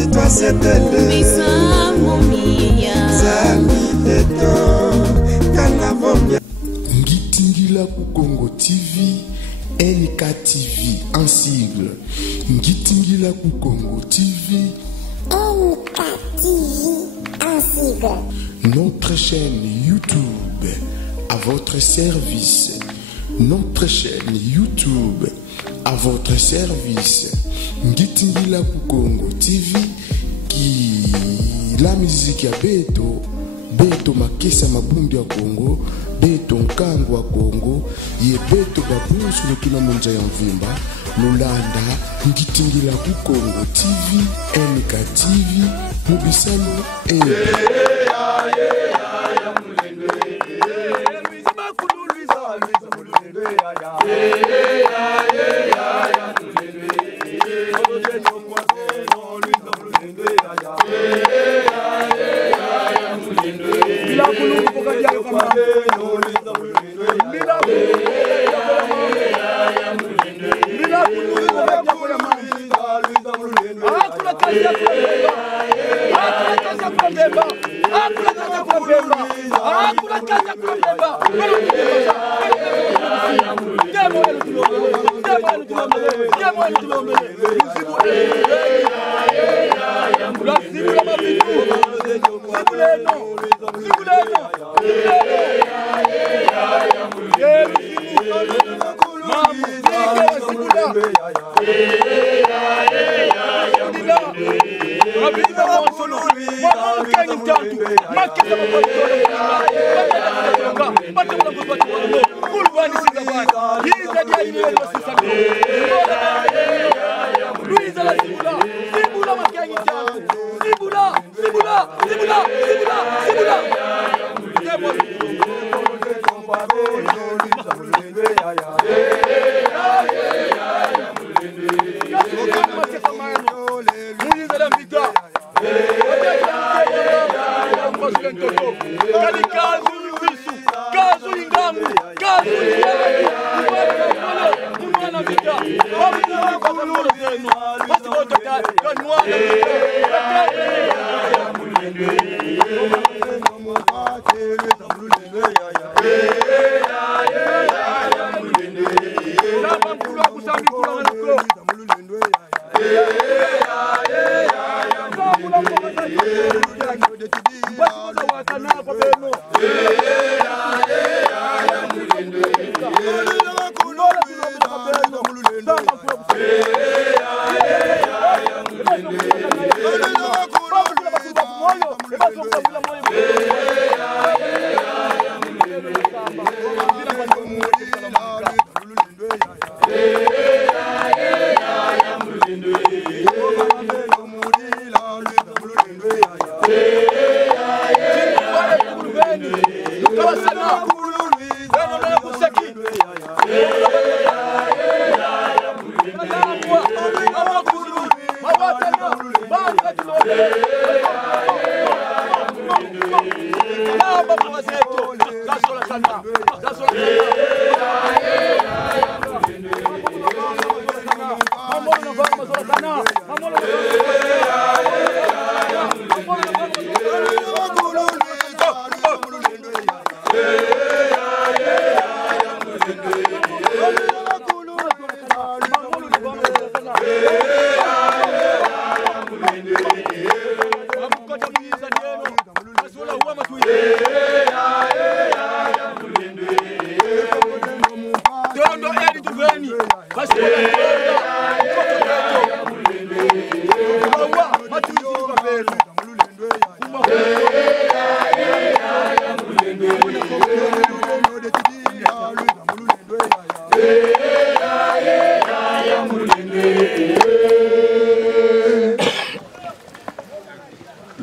c'est toi cette télé. Ngitingila ku Congo TV, NK TV en sigle. Ngitingila ku Congo TV, NK TV en sigle. Notre chaîne YouTube à votre service. Notre chaîne YouTube à votre service. Ngitingila ku Congo TV qui la musique ya Beto makesa mabundu ya Congo, Beto nkangu wa Congo, ye Beto babusu lukina munja ya mvimba, Nulanda, Ngitingila ku Congo TV, NK TV, Mubisano,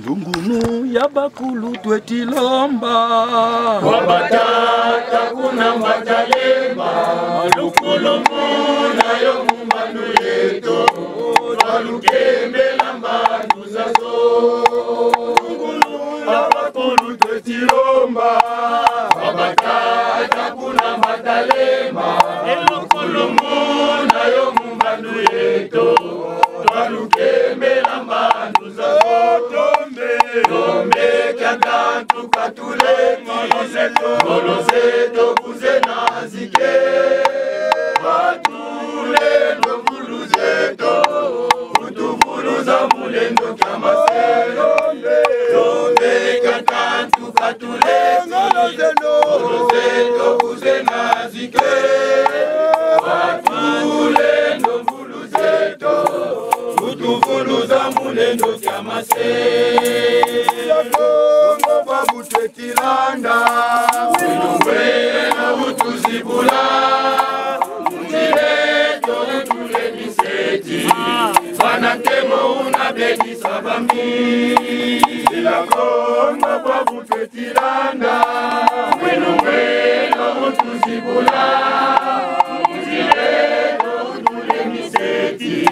Lungunu ya bakulu twetilomba wabatata kuna matalemba lukulumu na yo mumbandu yeto walukembela mbandu zazo. Lungunu ya bakulu twetilomba wabatata kuna matalemba lukulumu na yo mumbandu yeto walukembela mbandu mulendo kya masela Kongo babu twetilanda Winungwena utuzibula Mundileto utule miseti Vanatemo unabedi sabami Ila Kongo babu twetilanda Winungwena utuzibula Mundileto utule miseti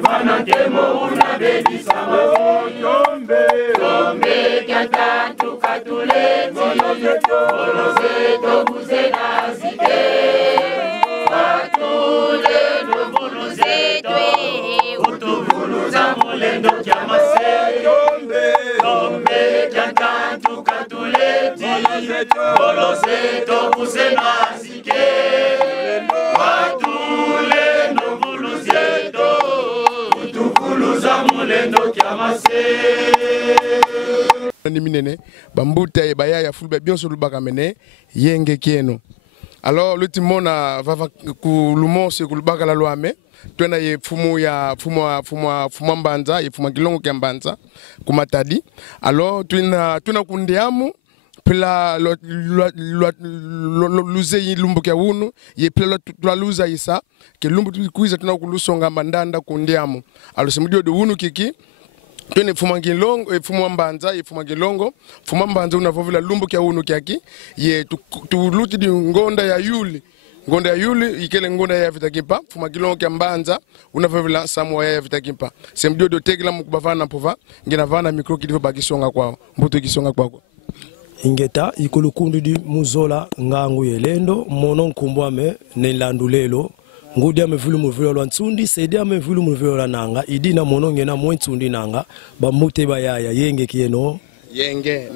Vanatemo unabedi sabami Tombe kiatatu katuleti Olozeto kuzena zike Watule nubuluzeto Utubuluza mulendo kya masela Tombe kiatatu katuleti Olozeto kuzena zike Watule nubuluzeto Utubuluza mulendo kya masela Ni minene bambuta e bayaya fulbe bien sur le bakamene yenge kieno. Alors le timona va ku lumonse ku lubaka la loame twena ye fumu ya fumu mbanza ye fumu kilongo kya mbanza ku matadi. Alors twina kundiamu pela luze yilumbu kya wunu ye pela luza isa ke lumbu tukuiza tunakulusonga mandanda kundiamu. Alors semudio de wunu kiki twene fuma ngilongo fuma mbanza fuma ngilongo fuma mbanza unavovela lumbu kya unu kyaki ye tuluti di ngonda ya yuli ikele ngonda ya vitakimpa fuma ngilongo kya mbanza unavovela samwa ya vitakimpa semdio do tegela mukubavana pova ngina vana mikro kidivyo bakisonga kwao mbuto kisonga kwako ingeta ikulukundu di muzola ngangu yelendo mono nkumbwame nelandulelo ngudi amevulu muvilo lwa ntsundi sedi amevulu muvilo la nanga idina mono ngena mwe ntsundi nanga bamute bayaya yenge kieno yenge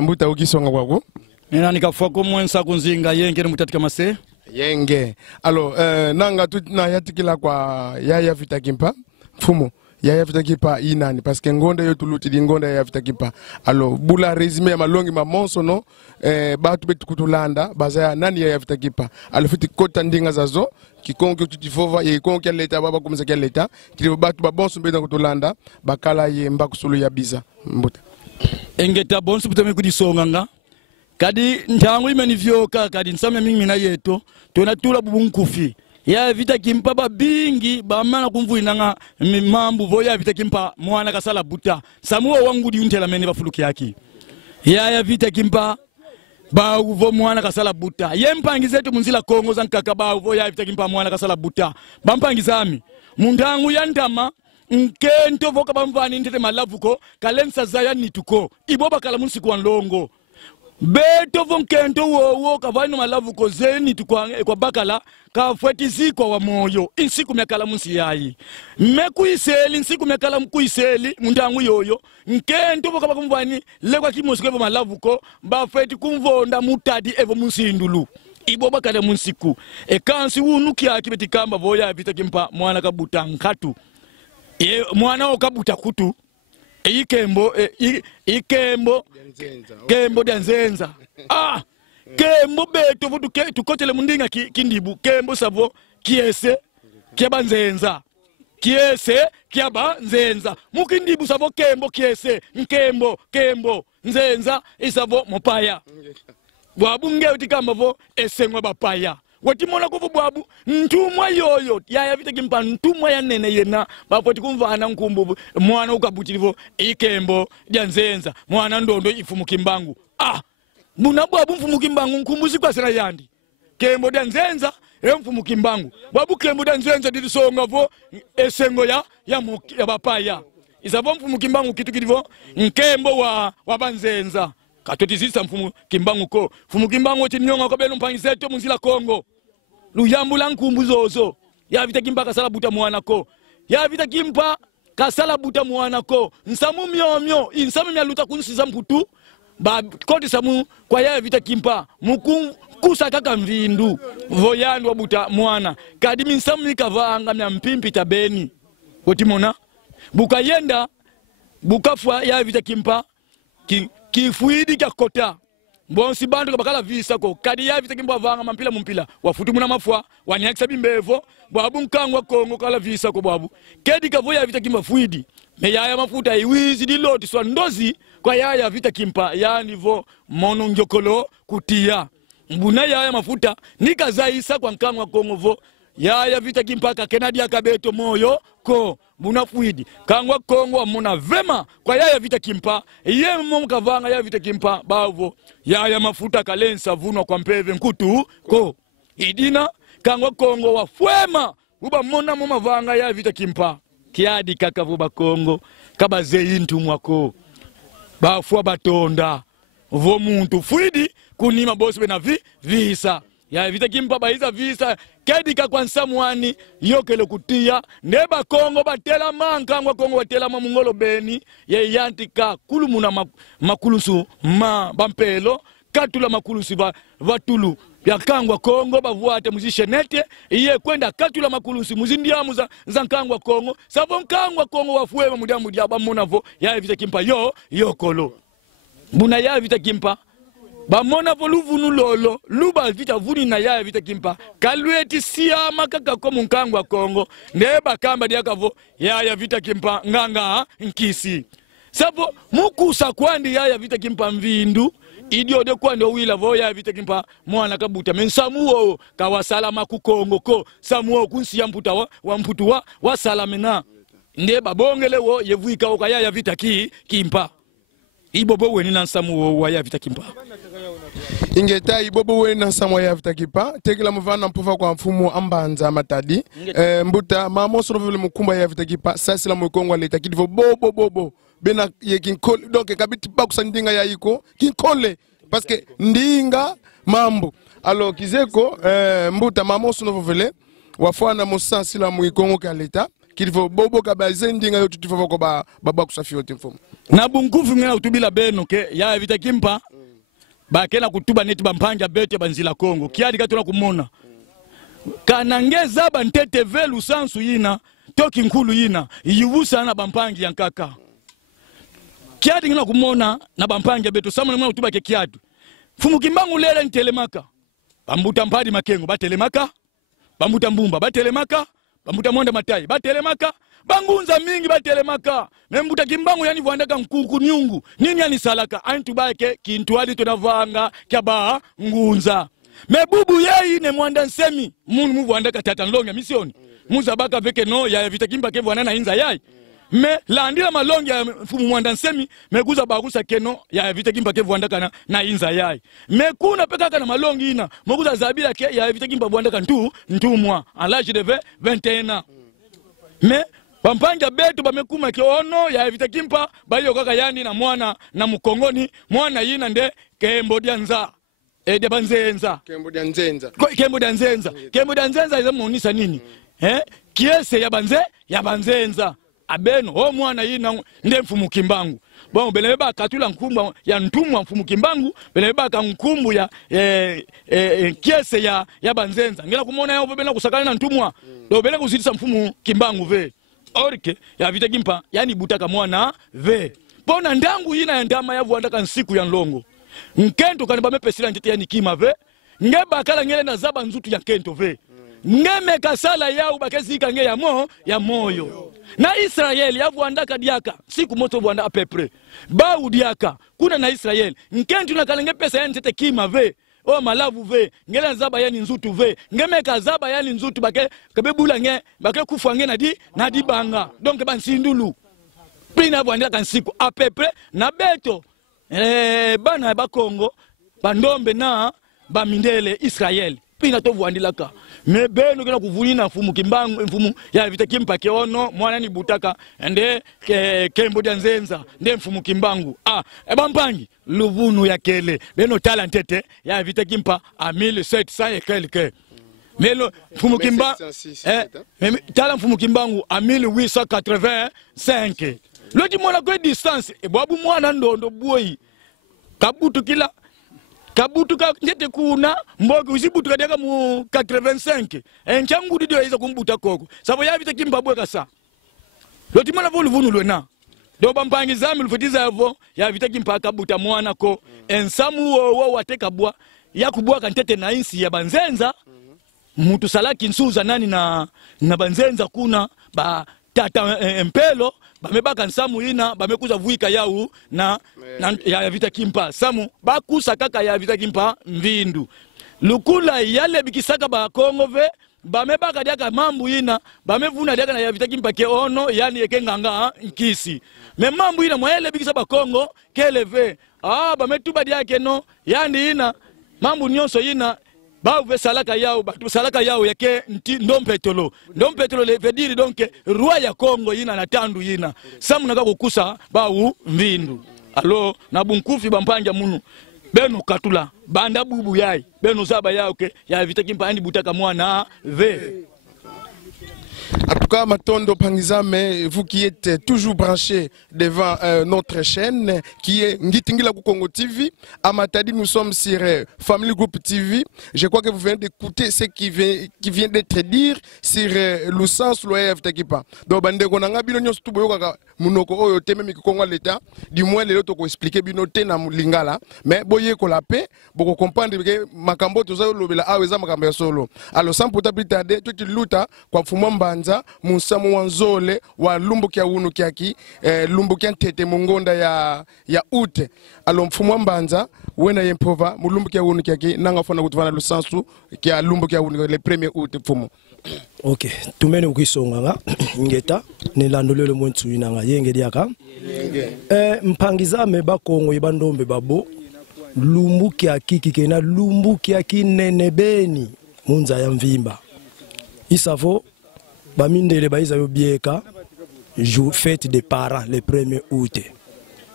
mbuta ukisonga kwako nina nikafua ko mwensa kunzinga yenge ni mutatika mase yenge alors nanga tu na yatikila kwa yaya vitakimpa fumo yaya vitakimpa inani parce que ngonda yo tuluti di ngonda yaya vitakimpa alors bula resume ya malongi mamonso no batu betu kutulanda bazaya nani yaya vitakimpa alors fiti kota ndinga zazo kikongo tutifova ye kongo kya leta baba kumza kya leta kilibo batu babonso mbeda kutulanda bakala ye mbakusulu ya biza mbuta engeta bonso butame kudisonga nga kadi ntango imeni vyoka kadi nsame mingi na yeto tona tula bubunkufi ya vita kimpa babingi bamana kumvuina nga mambu voya vita kimpa mwana kasala buta samuwa wangu di untela meni bafuluki yaki ya vita kimpa ba uvo mwana kasala buta yempangizetu munzila Kongo zankaka ba uvo ya vita kimpa mwana kasala buta bampangizami mundangu yandama nkento voka bamvani ndete malavuko kalensa zaya nituko iboba kala munsiku wanlongo beto vonkento wo kavano malavuko zeni kwa bakala kafwetizikwa wa moyo insiku mekala munsi yayi mekuiseli insiku mekala mkuiseli mundangu yoyo nkento voka bakumvani lekwa kimosikwe malavuko bafweti kumvonda mutadi evo munsindulu iboba kala munsiku ekansi unu kyaki betikamba voya vita kimpa mwana kabuta nkatu mwana okabuta kutu kembo danzenza kembo beto vudu tukotele mundinga kindibu kembo savo kiese kyabanzenza kiese kyabanzenza mukindibu savo kembo kiese kembo nzenza isavo mopaya bwabu ngeutikamba vo esengwa bapaya watimona kuvu bwabu ntumwa yoyo yaya vita kimpa ntumwa ya nene yena bapoti kumvana nkumbu mwana ukabutilivo ikembo dyanzenza mwana ndondo ifumukimbangu muna bwabu mfumukimbangu nkumbuzi kwa sena yandi kembo dyanzenza mfumukimbangu bwabu kembo dyanzenza ditisonga vo esengo ya bapaya isavo mfumukimbangu kitu kilivo nkembo wa banzenza katotizisa mfumukimbangu ko mfumukimbangu chinyonga kwa belu mpangizeto munzila Kongo luyambula nkumbu zozo ya vita kimpa kasala buta mwanako ya vita kimpa kasala buta mwanako nsamu myomyo insamu myaluta kunsiza mputu ba koti samu kwa ya vita kimpa mukusa kaka mvindu voyandu wa buta mwana kadi minsamu mikavanga mya mpimpi tabeni kotimona buka yenda bukafwa ya vita kimpa kifuidi kya kota bonsi bantu kabakala visa ko kadi ya vita kimba vanga mampila mumpila wafutu muna mafwa wanyakisa bimbevo babu nkangwa Kongo kala visa ko babu kedi kavoya vita kimba fuidi me yaya mafuta iwizi diloti swa ndozi kwa yaya vita kimpa ya nivo mono njokolo kutia mbuna yaya mafuta nikazaisa kwa nkangwa Kongo vo yaya vita kimpaka Kennedy akabeto moyo ko mbuna fuidi kangwa Kongo amona vema kwa yaya vita kimpa ye momo kavanga yaya vita kimpa bavo yaya mafuta kalensa vunwa kwa mpeve nkutu ko idina kangwa Kongo wafwema uba mona moma vanga yaya vita kimpa kiadi kakavuba Kongo kabaze intu mwako bafwa batonda vo muntu fuidi kunima bosi bena visa ya vita kimpa baiza visa kedi kakwansa mwani yokele kutia neba Kongo batela mankangwa Kongo batela mungolo beni ye yantika kulumuna makulusu ma bampelo katula makulusi vatulu yakangwa Kongo bavuate muzishenete iye kwenda katula makulusi muzindiamu za nkangwa Kongo savo nkangwa Kongo wafuema mudiamu diaba monavo ya vita kimpa yokolo buna ya vita kimpa bamona voluvunu lolo luba vita vuni na ya vita kimpa kalweti siama kakako munkangwa Kongo neba kamba diakavo ya vita kimpa nganga nkisi savo mukusa kwandi ya vita kimpa mvindu idio de kwandi wila vo ya vita kimpa mwana kabuta mensamuo kawasalama ku Kongo ko samuo kunsi ya mputa wa mputu wa salamena ndeba bongele wo yevuika wo ya vita kimpa ibobo weni na samuo wa ya vita kimpa ingeta ibobo weni na samuo ya vita kimpa tekila mvana mpuva kwa mfumu ambanza matadi mbuta mamoso vile mukumba ya vita kimpa sasa la mkongo leta kidivo bobo bena ye kinkole donc kabiti pa kusandinga ya iko kinkole parce que ndinga mambo alors kizeko mbuta mamoso vile wafana musansi la mkongo ka leta kidivo bobo kabaze ndinga yote tifo ko baba kusafi yote mfumu na bungufu ngena utubila beno ke ya vita kimpa bakena kutuba neti bampanja bete banzila Kongo kiadi katuna kumona kanangeza bantete velu sansu yina toki nkulu yina yivusa na bampangi yankaka kiadi ngina kumona na bampanja beto samana mwana utuba ke kiadu fumu kimbangu lele ntelemaka bambuta mpadi makengo batelemaka bambuta mbumba batelemaka bambuta mwanda matai batelemaka bangunza mingi batelemaka membuta kimbangu yani vuandaka nkuku nyungu nini yani salaka antu bake kintuali tunavanga kyaba ngunza mebubu yei ne mwanda nsemi munu muvuandaka tatanlonga misioni muza baka veke no ya vita kimpa ke vuanana inza yai me landila malongi ya mfumu mwanda nsemi meguza bagusa keno ya vita kimpa ke vuandaka na inza yai me kuna pekaka na malongi ina moguza zabila ke ya vita kimpa vuandaka ntumwa à l'âge de 21 me bampanja betu bamekuma kiono ya vita kimpa bayo kaka yani na mwana na mukongoni mwana yina nde kembo dianza de banzenza kembo dianzenza kembo dianzenza iza munisa nini kiese ya banzenza abeno o mwana yina nde mfumu kimbangu bon beleba katula nkumba ya ntumwa mfumu kimbangu beleba ka nkumbu ya kiese ya banzenza ngela kumona yao bena kusakana na ntumwa do bena kuzidisa mfumu kimbangu ve orike ya vita kimpa yani butaka mwana ve pona ndangu yina ya ndama yavu andaka nsiku ya nlongo nkento kanibame mepesila ntete ya nikima ve ngeba kala ngele na zaba nzutu ya kento ve ngeme kasala yao bakezika nge ya moyo na Israeli yavu andaka diaka siku moto vuanda apepre bau diaka kuna na Israeli nkento na kala nge pesa ya ntete kima ve o malavu ve ngela zaba yani nzutu ve ngeme kazaba yani nzutu bake kabebula nge bake kufa nge na di banga donc bansindulu pina bwandika kansiku apepre na beto bana ba Kongo bandombe na bamindele Israel pina to vuandilaka me beno kena kuvunina mfumu kimbangu mfumu ya vita kimpa keono mwana ni butaka ende kembo dianzenza nde mfumu kimbangu bampangi luvunu ya kele beno talentete ya vita kimpa a 1700 et quelque melo mfumu kimba tala mfumu kimbangu a 1885 loti mwana kwa distance bwabu mwana ndondo boyi kabutu ka njete kuna mbogi usibutu kadeka mu 85 enchangu didio iza kumbuta koko sabo ya vita kimpa bwe kasa loti mwana vulu lwena do bampangi zami lufutiza yavo ya vitaki mpaka buta mwana ko ensamu wo wateka bwa ya kubwa kantete na insi ya banzenza mutu salaki nsuza nani na banzenza kuna ba tata empelo bamebaka nsamu ina bamekuza vuika yau na ya vitaki mpa samu bakusa kaka ya vitaki mpa mvindu lukula yale bikisaka ba Kongo ve bamebaka diaka mambu ina bamevuna diaka na ya vitaki mpa ke ono yani ekenganga nkisi me mambu ina mwele bikisa ba Kongo keleve bametuba diake no yani ina mambu nyonso ina bauve salaka yao batu salaka yao yake ndompetolo le vediri donc roi ya Kongo ina na tandu ina samu naka kukusa bau mvindu alo na bunkufi bampanja munu beno katula banda bubu yai beno zaba yao ke ya vitaki mpandi butaka mwana ve. En tout cas, Matondo Pangizame, vous qui êtes toujours branchés devant notre chaîne qui est Ngitingila Kongo TV, à Matadi, nous sommes sur Family Group TV. Je crois que vous venez d'écouter ce qui vient d'être dit sur le sens l'OEF Takipa. Donc, bande konanga bino nyonso tuboyoka munoko oyo teme mikongo l'État, du moins les autres ko expliquer bino te na lingala, mais boye ko la paix, boko comprendre que makambo toza lobela aweza makambo solo. Alors sans pourtant plus tarder, tout luta kwa fumamba Musamu wanzole wa lumbu kia unu kiaki lumbu kia ntete mungonda ya ute alo mfumu mbanza wena yempova mulumbu kia unu kiaki nanga fona kutuvana lusansu kia lumbu kia unu le premier ute mfumu. Ok, tumene ukisonga nga ngeta nilandolele mwentu inanga yenge diaka mpangizame bakongo ibandombe babo lumbu kiaki kikena lumbu kiaki nenebeni munza ya mvimba isavo bamindele baiza yo bieka jour fête des parents le 1er août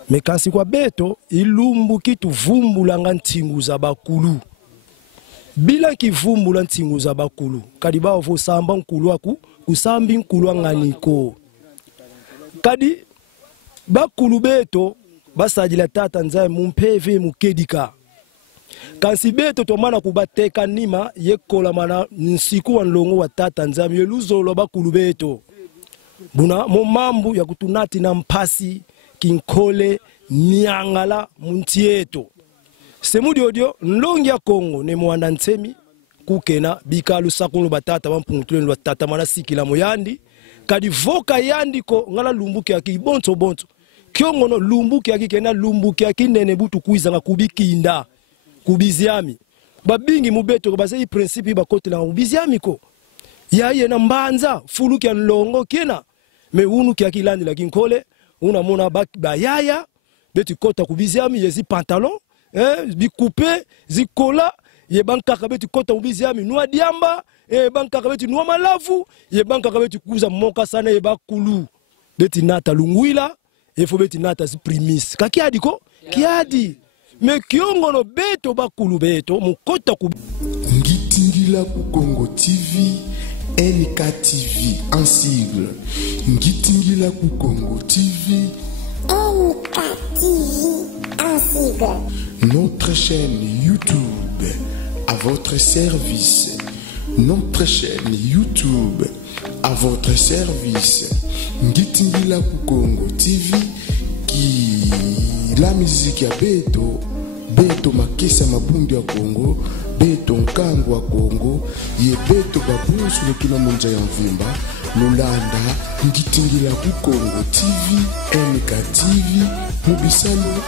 mais quand c'est quoi beto ilumbu kitu vumbula nga ntingu za bakulu bila kivumbula ntingu za bakulu kadi ba vo samba nkulu aku kusambi nkulu nganiko kadi bakulu beto basajila tata nzaye mumpeve mukedika kansi beto tomana kubateka nima yekola mana nsiku wa nlongo wa tata nzami yeluzolo bakulu beto buna momambu ya kutunati na mpasi kinkole niangala muntieto semudi odio nlongi ya Kongo ne mwanda nsemi kukena bikalu sakulu batata bampungutule lwa tata mana sikila moyandi kadi voka yandi ko ngala lumbuki ya kibonto bonto kyongono lumbuki ya kikena lumbuki ya kinene butu kuizanga kubikinda kubiziami babingi mubeto baze i principe ba kote na ubiziami ko yaye na mbanza fuluki ya nlongo kena me unu kia kilandi la kinkole una mona ba yaya beti kota kubiziami yezi pantalon bikupe zikola ye banka kabeti kota ubiziami noa diamba banka kabeti noa malavu ye banka kabeti kuza moka sana ye bakulu beti nata lungwila efo beti nata si primis kakiadi ko kiadi me kiongono beto bakulu beto mukota ku Ngitingila Kongo TV NK TV en sigle Ngitingila Kongo TV NK TV en sigle. Notre chaîne YouTube à votre service. Notre chaîne YouTube à votre service. Ngitingila Kongo TV qui la musique ya beto makesa mabundu ya Kongo, beto nkango wa Kongo, ye beto babusu nekina munja ya mvimba, lulanda Ngitingila Kongo TV, NK TV, mubisalo.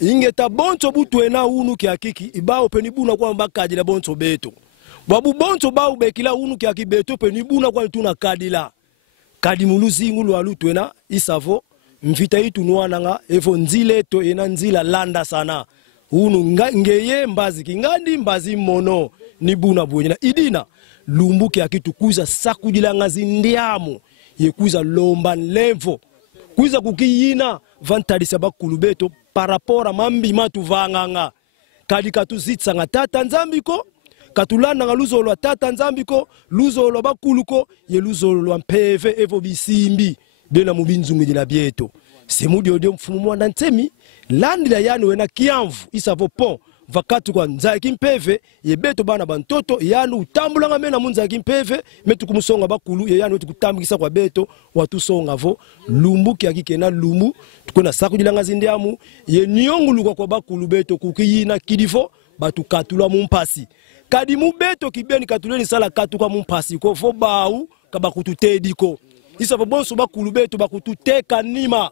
Ingeta bonto butu ena unu kia kiki, ibao penibuna kwa mbakadila bonto beto. Wabu bonto bau bekila unu kia kibeto penibuna kwa tuna kadila. Kadi muluzi ngulu walutu ena, isavo, mvita itu nuananga, efo nzile to ena nzila landa sana. Unu ngeye mbazi kingandi mbazi mono, nibuna buenina. Idina, lumbu kia kitu kuza sakudila ngazi ndiamu, ye kuza lomba nlevo. Kuza kukiyina, vantadisa bakulu beto, par rapport à mambi matu vanganga kadi katuzitsa nga tata nzambiko katulana nga luzolo tata nzambiko luzolo bakuluko ye luzolo mpeve evo bisimbi bena mubinzungu de la bieto semudi odio mfumu mwanda ntemi landi la yanu wena kiamvu isavo pon vakatu kwa nzaki mpeve ye beto bana bantoto yanu utambulanga mena munzaki mpeve metu kumusonga bakulu ye yanu tukutambikisa kwa beto watu songa vo lumbu kiakikena lumbu tukona sakudilanga zindiamu ye niongulu kwa bakulu beto kukiyina kidifo batu katula mumpasi kadi mu beto kibeni katuleni sala katu kwa mumpasi ko fo bawu kabakututediko isa fo bonso bakulu beto bakututeka nima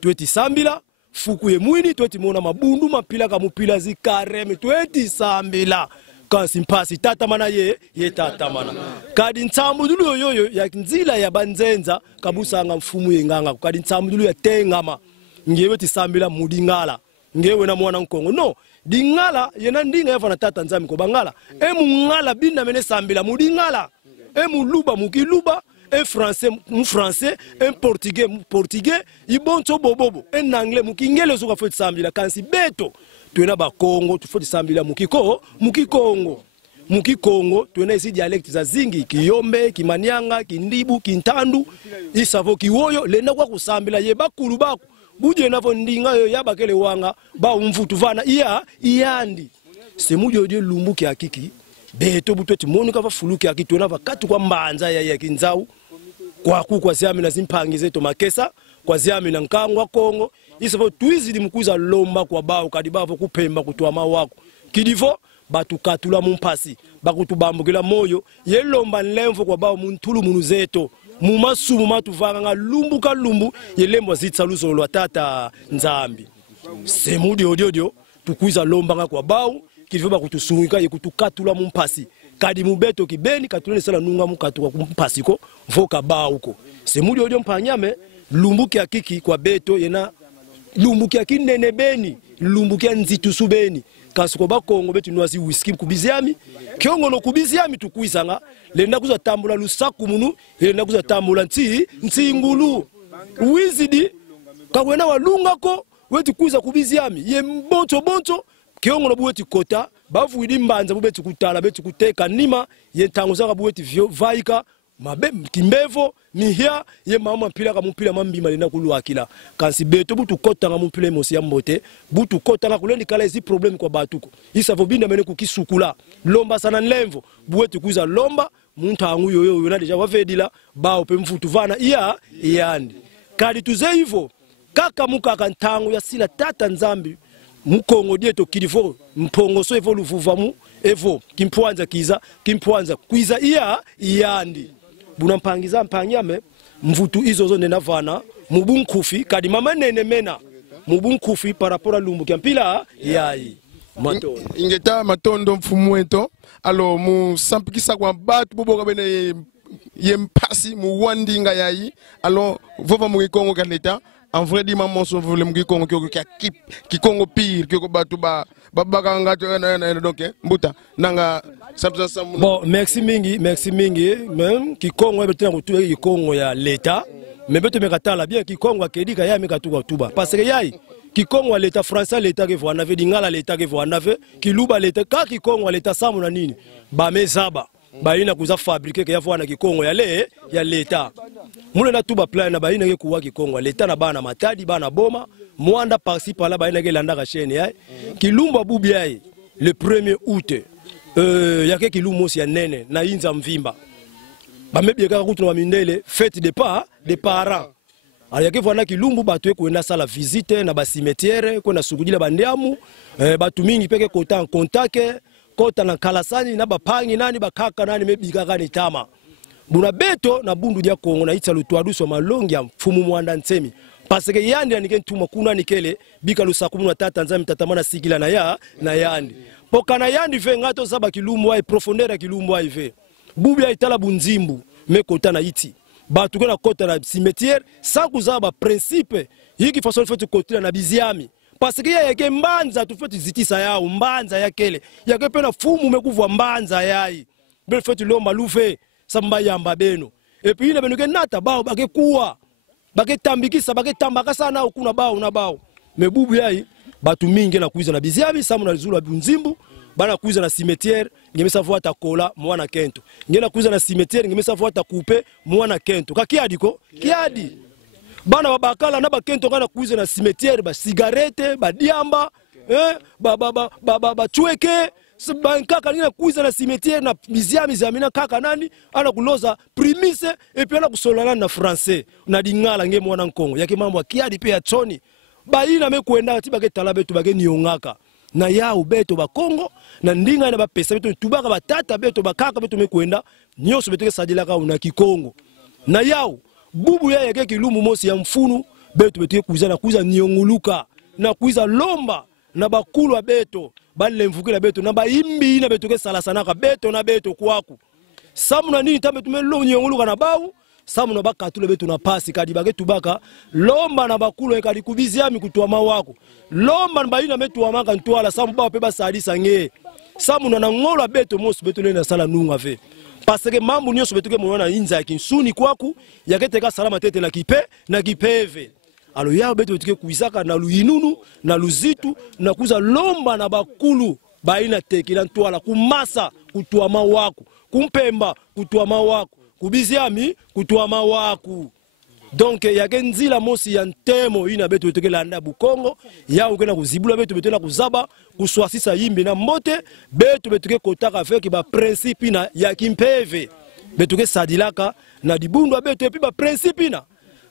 tweti sambila fuku ye mwini tweti mona mabundu mapila kamupila zikareme tweti sambila kasi mpasi tata mana ye tata mana kadi ntsambu dulu yoyo ya nzila ya banzenza kabusanga mfumu yenganga kadi ntsambu dulu ya tengama ngewe tisambila mudingala ngewe na mwana nkongo no dingala yena ndinga yafana tata nzami ko bangala ngala binda mene sambila mudingala luba mukiluba un français, un portugais, ibonto bobobo, un anglais, mukingele zuka foti sambila kansi beto. Tuena ba Congo, tu foti sambila mukikongo. Tuena isi dialecte za zingi, kiyombe, kimanyanga, kindibu, kintandu, isavo kiwoyo, lenda kwa kusambila ye bakulu baku. Buje navo ndinga yo yaba kele wanga, ba umfutu vana, iyandi. Semujo dio lumbu ki akiki. Beto butweti monika va fuluki akituona vakatu kwa mbanza ya kinzau kwa ziami na zimpangi zetu makesa kwa ziami na nkangwa Kongo isifo tuizidi mkuza lomba kwa bao kadibavo kupemba kutuwa mawako kidivo batu katula mumpasi bakutubambukila moyo ye lomba nlemfo kwa bao muntulu munu zeto mumasumu matuvanga nga lumbu ye lembo zitsa luzolo wa tata nzambi semudi odio tukuiza lomba nga kwa bao kidivo bakutusungika ye kutukatula mumpasi kadi mubeto kibeni katulene sala nunga mukatu kwa mumpasi ko voka bao ko semudi odio mpanyame lumbuki akiki kwa beto yena lumbuki akinene beni lumbuki nzitu beni kasuko bakongo betu nwasi whisky kubiziami kiongo no kubiziami tukuisanga lenda kuza tambula lusaku munu lenda kuza tambula nti ngulu wizidi kawena walunga ko wetu kuza kubiziami ye bonto kiongo no buweti kota bavu idi mbanza bubetu kutala betu kuteka nima ye ntango zaka buweti vyo vaika mabe kimbevo mihia ye mama mpila ka mpila mambima lena kuluakila kansi beto butu kota nga mpila emosi ya mbote butu kota nga kulendi kala ezi problem kwa batuko isa vobinda mene kukisukula lomba sana nlemvo buweti kuza lomba muntu angu yoyo yona deja wavedila bao pe mfutu vana iyandi kadi tuze hivyo kaka muka kantangu ya sila tata nzambi mukongo dieto kidifo mpongo so evo luvuvamu evo kimpuanza kwiza iyandi buna mpangiyame mvutu izo nena vana mubunkufi kadi mama nene mena mubunkufi parapora lumbu kiampila yayi mato ingeta matondo mfumweto alo mu sampikisa kwa batu boboka bene yempasi mu wandinga yayi alo vova mu Kongo kaleta en vrai dit maman so vole mu Kongo ki Kongo pire ki ko batu ba nga donc mbuta nanga bon merci mingi même ki Kongo betena kutuba ki Kongo ya leta mais beto mekatala bien ki Kongo akedika ya mekatuka tuba parce que yayi ki Kongo leta français leta ke vo nave dingala leta ke vo nave ki luba leta ka ki Kongo leta samu na nini ba mezaba ba ina kuza fabriquer ke ya vo na ki Kongo ya leta mule na tuba plan na ba ina ke kuwa ki Kongo leta na bana matadi bana boma mwanda parsi pala ba ina ke landa ka chaîne yayi ki lumba bubi yayi le 1er août yake ki lumosi ya nene na inza mvimba ba mebie ka kutu na mindele fête des parents ayake vana kilumbu batu eko sala visite na ba cimetière ko na sukudila bandiamu batu mingi peke kota en contact kota na kalasani na bapangi nani bakaka nani mebika kani tama buna beto na bundu dia Kongo na itsa lutwaduso malongi ya mfumu mwanda nsemi parce que yandi anike ntuma kuna nikele bika lusakumu na tata nzami tatamana sikila na yandi pokana yandi ve ngato saba kilumbu wa profondeur ya kilumbu wa ive bubi ya itala bunzimbu me kota na iti batu kena kota na cimetière sans kuzaba principe yiki façon fait kotila na biziami parce que yake mbanza tu fait zitisa yao mbanza yakele yake pena fumu mekuvwa mbanza yai bel fait lomba lufe samba yamba beno et puis ina benuke nata bao bake kuwa bake tambikisa bake tambaka sana kuna bao na bao mebubu yai batu mingi na kuiza na biziami samu na zulu bunzimbu bana kuiza na cimetière ngemesa vuata kola mwana kento ngena kuiza na cimetière ngemesa vuata coupe mwana kento kakiadi ko kiadi bana babakala na bakento kana kuiza na cimetière ba cigarette ba diamba chweke bankaka nina kuiza na cimetière na miziami na kaka nani ana kuloza primise et puis ana kusolana na français na dingala nge mwana nkongo yake mambo akiadi pe ya choni baina mekwenda tibake talabe tubake niongaka na yao beto ba Kongo na ndinga na ba pesa beto tubaka batata beto bakaka beto mekwenda nyoso beto sadila ka una kikongo na yao bubu ya yake kilumu mosi ya mfunu beto beto kuiza nionguluka na kuiza lomba na bakulu beto bale mvukila beto na baimbi na beto ke sala sanaka beto na beto kwaku samu na nini tambe tumelo nionguluka na bawu samu na bakatule beto na pasi kadi bake tubaka lomba na bakulu ekali kubiziami kutoa mawako lomba na baina metu wa maka ntwala samu ba pe basadisa nge samu na ngola beto mosu beto na sala nunga ve parce que mambo nyoso beto ke mona inza kinsuni kwaku yaketeka salama tete na kipe na kipeve alo yao beto tuke kuisaka na luinunu na luzitu na kuza lomba na bakulu baina tekila ntwala kumasa kutoa mawako kumpemba kutoa mawako kubiziami kutoa mawako donc yake nzila mosi ya ntemo ina beto tuke landa bukongo yao kena kuzibula beto beto na kuzaba kuswasisa yimbi na mbote beto beto ke kotaka feki ba principe na ya kimpeve beto ke sadilaka na dibundwa beto epi ba principe na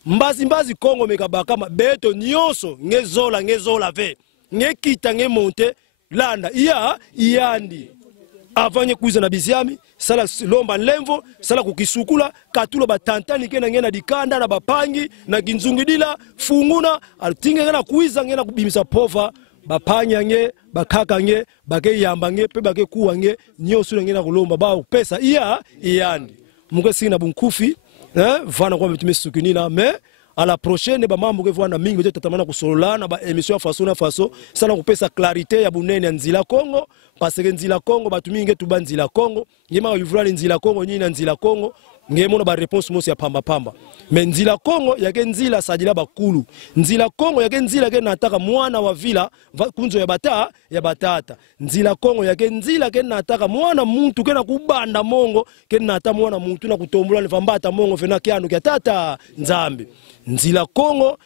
mbazi Kongo mekabaka beto nyonso ngezola ve ngekita ngemonte landa iya iyandi avanye kuiza na biziami sala lomba nlemvo sala kukisukula katulo batantani kena ngena dikanda na bapangi na ginzungidila funguna altinga ngena kuiza ngena kubimisa pova bapanya nge bakaka nge bake yamba nge pe bake kuwa nge nyonso ngena kulomba ba pesa iya iyandi mungu sina bunkufi vana kwa mtume sukinina mais à la prochaine ba mambo ke vana mingi beto tatamana kusolana ba émission façon na façon sana kupesa clarité ya bunene nzila Kongo parce que nzila Kongo batu mingi tu banzila Kongo ngema yuvula nzila Kongo nyina nzila Kongo ngemona ba réponse mosi ya pamba mais nzila Kongo yake nzila sadila bakulu nzila Kongo yake nzila ke nataka mwana wa vila kunzo ya batata nzila Kongo yake nzila ke nataka mwana muntu ke na kubanda mongo ke nataka mwana muntu na kutombola nvambata mongo fena kyano kya tata nzambe nzila Kongo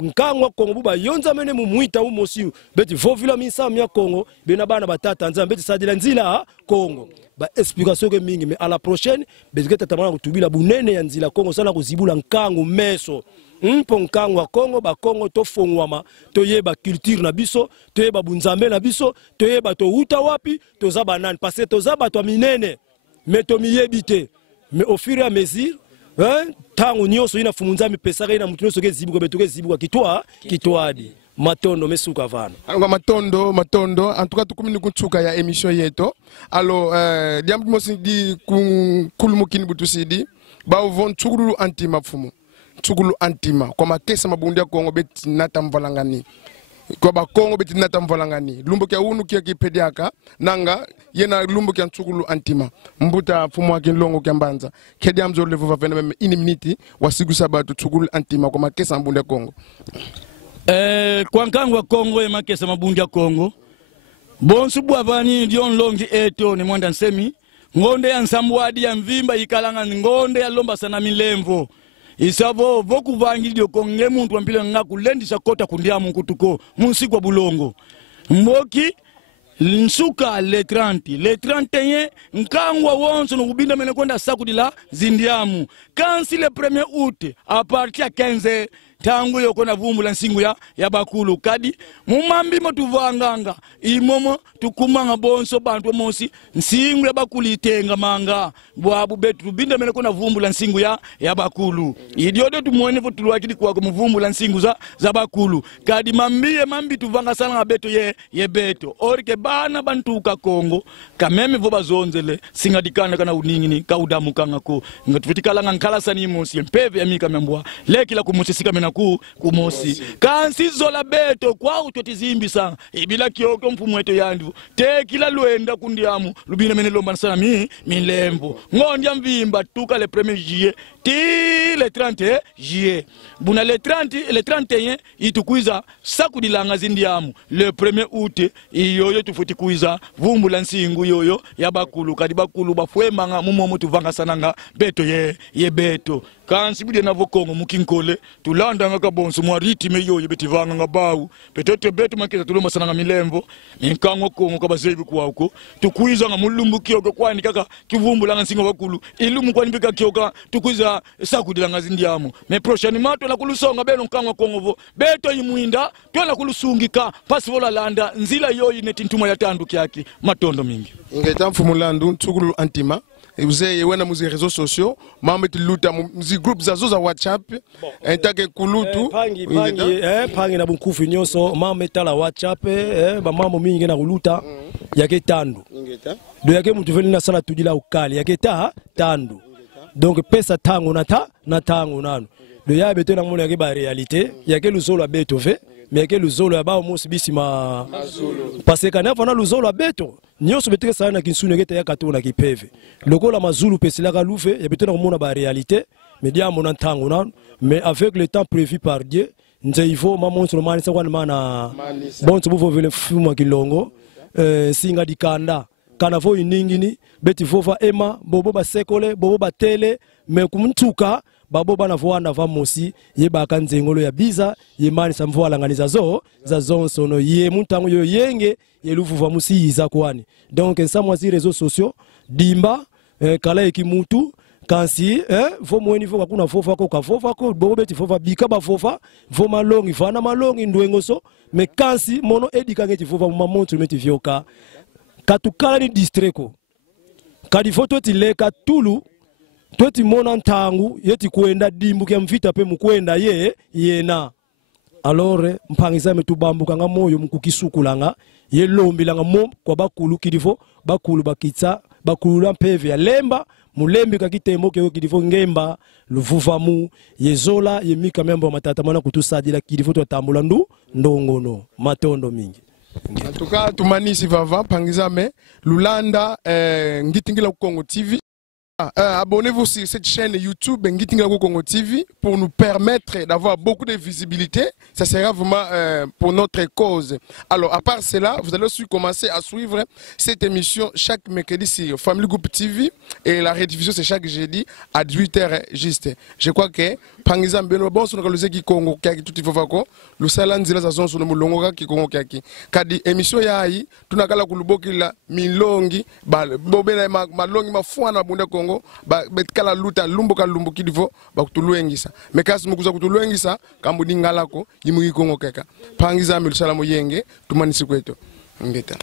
nkangwa Kongo buba yonza mene mumuita umosi beti vovila misam ya Kongo bena bana batata nzambe beti sadila nzila Kongo ba explication ke mingi mais à la prochaine beziketa tamana kutubila bunene ya nzila Kongo sana kuzibula nkangu meso mpo nkangu wa Kongo ba Kongo to fongwama to yeba culture na biso to yeba bunzambe na biso to yeba to uta wapi to zaba nani parce que to zaba to minene mais to miyebite mais au fur et à mesure tangu nyoso ina fumunza mipesa ina mutu nyoso ke zibu betuke zibu kitwadi matondo mesuka vana anga matondo en tout cas tukumini kuchuka ya émission yeto alors diam mosi di kulumukini butusidi ba von tsugulu antima fumu tsugulu antima kwa makesa mabundia Kongo beti natamvalangani kwa ba Kongo beti natamvalangani lumbo kya unu kya kipediaka nanga yena lumbo kya tsugulu antima mbuta fumu wake longo kya mbanza kedi amzo levo va vena meme ini minute wasigu sabatu tsugulu antima kwa makesa mabundia Kongo kwa nkangwa Kongo makesa mabundia Kongo bonsu bwavani dion longi eto ni mwanda nsemi ngonde ya nsambwadi ya mvimba ikalanga ngonde ya lomba sana milemvo isavo voku vangi dio konge muntu wampile ngakulendisha kota kundia munkutuko munsikwa bulongo mboki nsuka le 31 nkangwa wonso no kubinda mene konda sakudila zindiamu kansi le 1er août à partir à 15h tangu yoko na vumbula nsingu ya bakulu kadi mumambi motuvanganga imomo tukumanga bonso bantu mosi nsingu ya bakulu itenga manga bwabu betu binda mene kona vumbula nsingu ya bakulu idiode tumuone votulwa kidi kwa mvumbula nsingu za bakulu kadi mambi tuvanga sana beto ye beto orike bana bantuka Kongo kameme voba zonzele singadikana kana uningini kaudamu kangako ngatuvitikala ngankala sani mosi mpeve ya mika membwa lekila kumusisika mena kumosi kansi zola beto kwa utotizimbi sana ibila kioko mfumu wetu yandivu tekila luenda kundiamu lubina mene lomba sana milembo ngondia mvimba tuka le 1er juillet ti le 30 juillet buna le 31 itukuiza sakudilanga zindiamu le 1er août iyoyo tufuti kuiza vumbula nsingu yoyo ya bakulu kadi bakulu bafwemanga mumomo tuvanga sananga beto ye beto kansi bude na vokongo mukinkole tulanda nga kabonso mwariti meyo yebetivanga nga bawu petete betu makeza tuloma sana nga milembo minkango kongo kabazebi kwako tukwiza nga mulumbu kyoka kwani kaka kivumbula nga nsinga wakulu ilumu kwani bika kyoka tukwiza sakudila nga zindiamo me prochaine mato na kulusonga beno nkango kongo beto yimuinda twala kulusungika pasi vola landa nzila yoyi netintuma ya tandu kyaki matondo mingi ngeta mfumulandu tsukulu antima Vous wena muzi réseaux sociaux, mameti luta muzi group za zoza WhatsApp, entake kulutu. Pangi na bunkufu nyoso, mameta la WhatsApp, ba mambo mingi na kuluta, yake tandu. Do yake mtu veli na sala tudila ukali, yake tandu. Donc pesa tangu na tangu nanu. Do ya beto na mwana yake ba réalité, yake luzolo beto ve, mais yake luzolo ya ba omosi bisi ma parce que na fana luzolo beto. Nyoso beteke sana na kinsuni ngete ya katona kipeve. Lokola mazulu pesila ka lufe, ya beto na mona ba réalité, mais dia mona tangu nanu, mais avec le temps prévu par Dieu, nze ifo mamonso no manisa kwa mana bon to bufo vele fuma kilongo, singa dikanda. Kana vo iningini, beti vofa ema, bobo ba sekole, bobo ba tele, me kumtuka, babo bana voanda va mosi, ye baka nzengolo ya biza, ye mani samvo alanganiza za zonsono, ye muntangu yo yenge, ye lufu va musi iza kwani. Donc ensamwa si réseaux sociaux, dimba, kala eki mutu, kansi, vo mweni vo kakuna fofa ko ka fofa ko, bobo beti fofa bika ba fofa, vo malongi, vana malongi nduengoso, me kansi, mono edika ngeti fofa mamontu meti vyoka, katukala ni distreko kadi foto tileka tulu tweti mona ntangu yeti kwenda dimbu kya mvita pe mukwenda yena alors mpangisa metubambuka nga moyo mukukisukulanga ye lombilanga mo kwa bakulu kidifo bakulu bakitsa bakulu mpeve ya lemba mulembi kakitembo ke kidifo ngemba luvuvamu yezola yemika membo matata mana kutusadila kidifo to tambula ndongono matondo mingi. En tout cas, tumanisi vava, pangizame, Lulanda, Ngitingila Congo TV. Abonnez-vous sur cette chaîne YouTube Ngitingila Congo TV pour nous permettre d'avoir beaucoup de visibilité. Ça sera vraiment pour notre cause. Alors, à part cela, vous allez aussi commencer à suivre cette émission chaque mercredi sur Family Group TV et la rediffusion c'est chaque jeudi à 18h juste. Je crois que Pangizam Beno bon sur le qui Congo qui tout il faut faire le salan zila za zone sur le mulongo qui Congo qui kadi émission ya yi tunakala kulubokila milongi bobena malongi mafuana bunda Congo ba betkala luta lumbu kidifo ba kutuluengisa mekasi mukuza kutuluengisa kambu dingalako yimugi Congo keka Pangizam le salamo yenge tumanisi kweto ngeta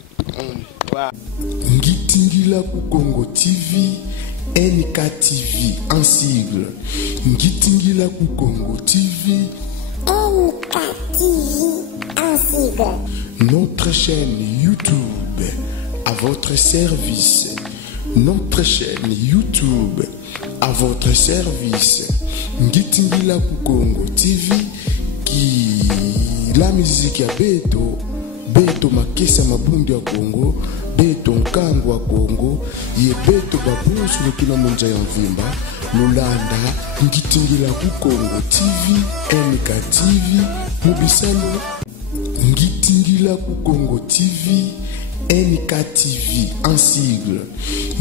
Ngitingila ku Congo TV NKTV en sigle. Ngitingila ku Congo TV NKTV en sigle. Notre chaîne YouTube à votre service. Notre chaîne YouTube à votre service. Ngitingila ku Congo TV qui la musique ya Beto makesa mabundi ya Congo, Beto nkango wa Congo, ye Beto babusu lukina munja ya mvimba, Lulanda, Ngitingila ku Congo TV, NKTV, Mubisano, Ngitingila ku Congo TV, NKTV en sigle,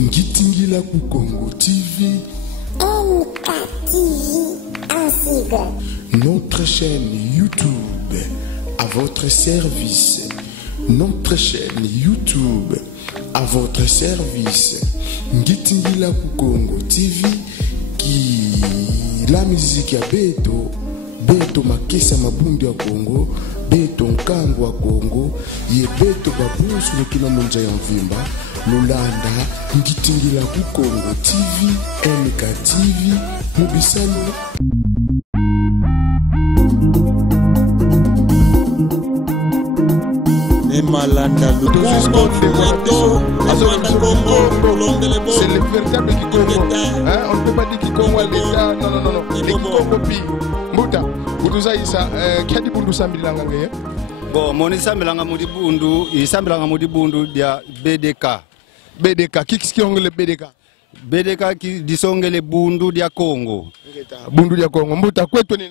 Ngitingila ku Congo TV, NKTV en sigle. Notre chaîne YouTube à votre service. Notre chaîne YouTube à votre service. Ngitingila ku Congo TV qui la musique ya Beto makesa mabundi ya Congo, Beto nkango wa Congo, ye Beto babusu lukina munja ya mvimba, Lulanda, Ngitingila ku Congo TV, NKTV, Mubisano. Malanda c'est le véritable Kikongo. On ne peut pas dire Kikongo à l'État. Non. Le Kikongo pi. Mbuta, Buduza Isa, Kadi Bundu Sambilanga. Bon, mon Sambilanga Mudibundu, Sambilanga Mudibundu, dia BDK. BDK, qui est le BDK? BDK qui disonge le Bundu dia Congo. Bundu dia Congo. Mbuta, quoi tu n'es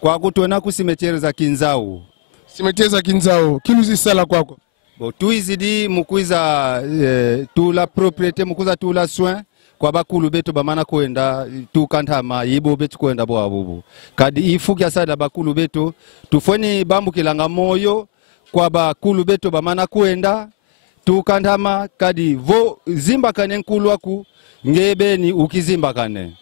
kwa kutwena ku cimetière za Kinzao. Cimetière za Kinzao, kiluzi sala kwako? Bon, tuizidi mukuiza tu la propriété, mukuiza tu la soin, kwa bakulu betu bamana kwenda tukantama yibo betu kwenda bo abubu kadi ifuki asada bakulu betu tufweni bambukilanga moyo kwa bakulu betu bamana kwenda tukantama kadi vo zimbakane nkulu waku ngebeni ukizimbakane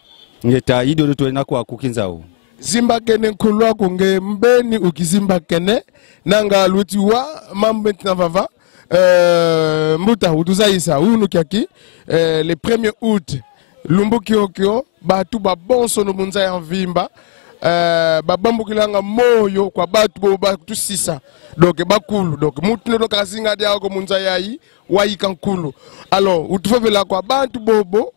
ngeta ido twena kwa kukinzao zimbakene nkulu waku ngembeni ukizimbakane nanga lutiwa mambe navava mbuta utuzaisa unu kiaki le 1er août lumbu kiokio batu babonso no munza ya mvimba babambukilanga moyo kwa batu bo batu sisa donc bakulu donc mutu ndo kazinga dia ko munza yayi waika nkulu alors utufovela kwa bantu bobo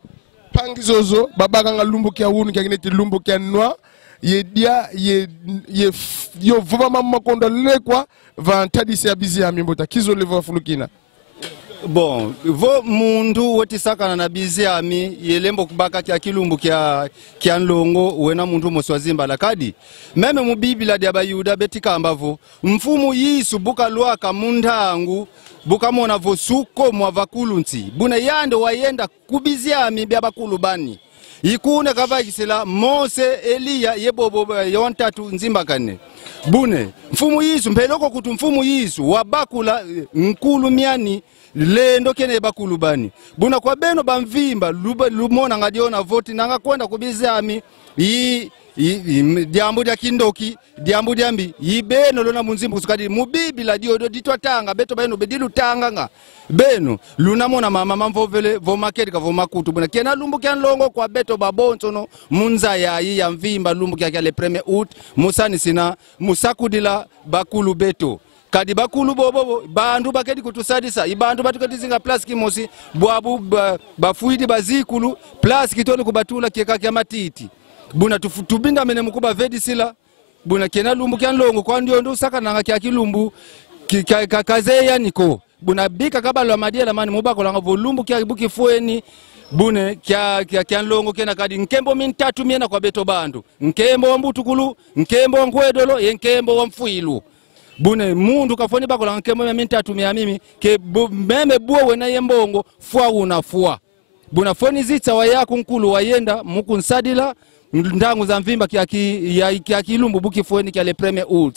pangizozo babakanga lumbu kia unu kiakineti lumbu kia noa yedia yo vova mama kondo lekwa vantadisi ya bizi ya mimbuta kizo levo fulukina. Bon, vo mundu woti sakana na bizi ami yelembo kubaka kia kilumbu kia nlongo uena mundu moswazimba lakadi meme mu Biblia dia bayuda betika ambavo mfumu Yesu buka lwaka mundangu buka mona vosuko mwa vakulunzi buna yande wayenda kubizi ami bya bakulu bani ikune kavakisela Mose Elia yebobo yontatu nzimbakane bune mfumu Yesu mpeloko kutu mfumu Yesu wabakula nkulu miani lendo kene bakulu bani buna kwa beno bamvimba lumona ngadiona voti nanga kwenda kubizami diambu dia kindoki diambu diambi yibeno lona munzimbu kusukadi mu Biblia diodo ditwatanga beto beno bedilu tanga nga beno luna mona mama mamvovele vomakedi ka vomakutu buna kena lumbu kya nlongo kwa beto babonso no munza ya mvimba lumbu kya le 1er août musani sina musakudila bakulu beto kadi bakulu bobo bandu bakedi kutusadisa ibandu batukati zinga plasiki mosi bwabu bafuidi bazikulu plasiki toni kubatula kieka kya matiti buna tubinda mene mukuba vedi sila buna kena lumbu kya nlongo kwa ndio ndo saka nanga kya kilumbu kazeya niko buna bika kabalo madiela mani mubako langa volumbu kya buki fueni bune kya nlongo kena kadi nkembo mintatu miena kwa beto bandu nkembo wa mbutukulu nkembo wa ngwedolo nkembo wa mfuilu bune mundu kafoni bako langa nkembo ya mintatu mia mimi ke meme buwe wena yembongo fua unafua buna foni zitsa wa yaku nkulu wayenda muku nsadila ndangu za mvimba kia kilumbu buki fueni kia le 1er août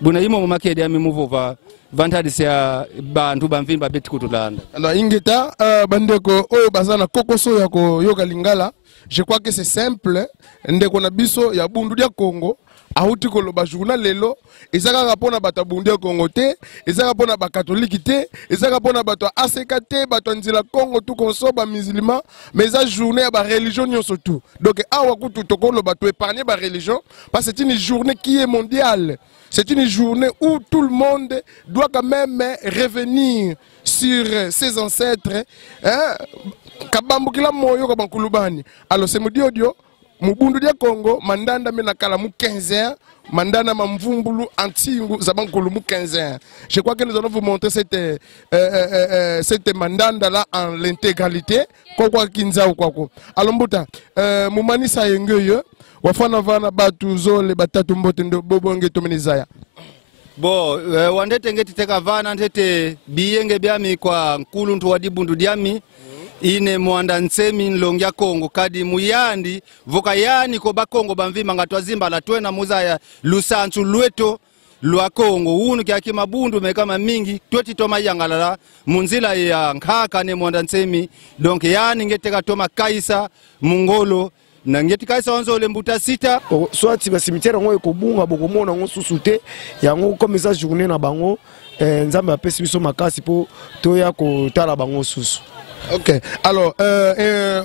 buna imo mumakedi ya mimuvova vantadisi ya bantu bamvimba beti kutulanda. Alors ingeta bandeko oyo bazana kokoso ya ko yoga lingala je crois que c'est simple ndeko na biso ya bundu dia Congo auti koloba journal lelo ezaka kapona bato bundu Congo te ezaka pona ba catholique te ezaka pona bato ACK te bato nzila Congo tout konso ba musulman mais za journée ya ba religion nyonso tout donc awa kutu tokolo bato épargner ba religion parce que c'est une journée qui est mondiale. C'est une journée où tout le monde doit quand même revenir sur ses ancêtres. Kabambukila moyo kabankulubani. Alors c'est Mudiodio, Mubundu dia Congo, mandanda menakala mu 15 mandana mamvumbulu antingu zabankulu mu 15. Je crois que nous allons vous montrer cette mandanda là en l'intégralité. Kwa kinza kwako. Alors mbuta, mumanisa yengeyo wafana vana batu zole batatu mbote ndo bobonge tomenizaya bo wandete ngeti teka vana ndete biyenge byami kwa nkulu ntu wadibundu diami ine mwanda nsemi nlongya Kongo kadi muyandi voka yani ko bakongo bamvima ngatwa zimba la twena muzaya lusantu lweto lwa Kongo unu kya kimabundu mekama mingi tweti toma yangalala munzila ya nkaka ne mwanda nsemi donc yani ngeteka toma kaisa mungolo na ngeti kaisa onzo le mbuta sita soit ba cimetière ngo ekobunga bokomona ngo susute yango comme ça journée na bango nzambe apesi biso makasi po toya ko tala bango susu. OK alors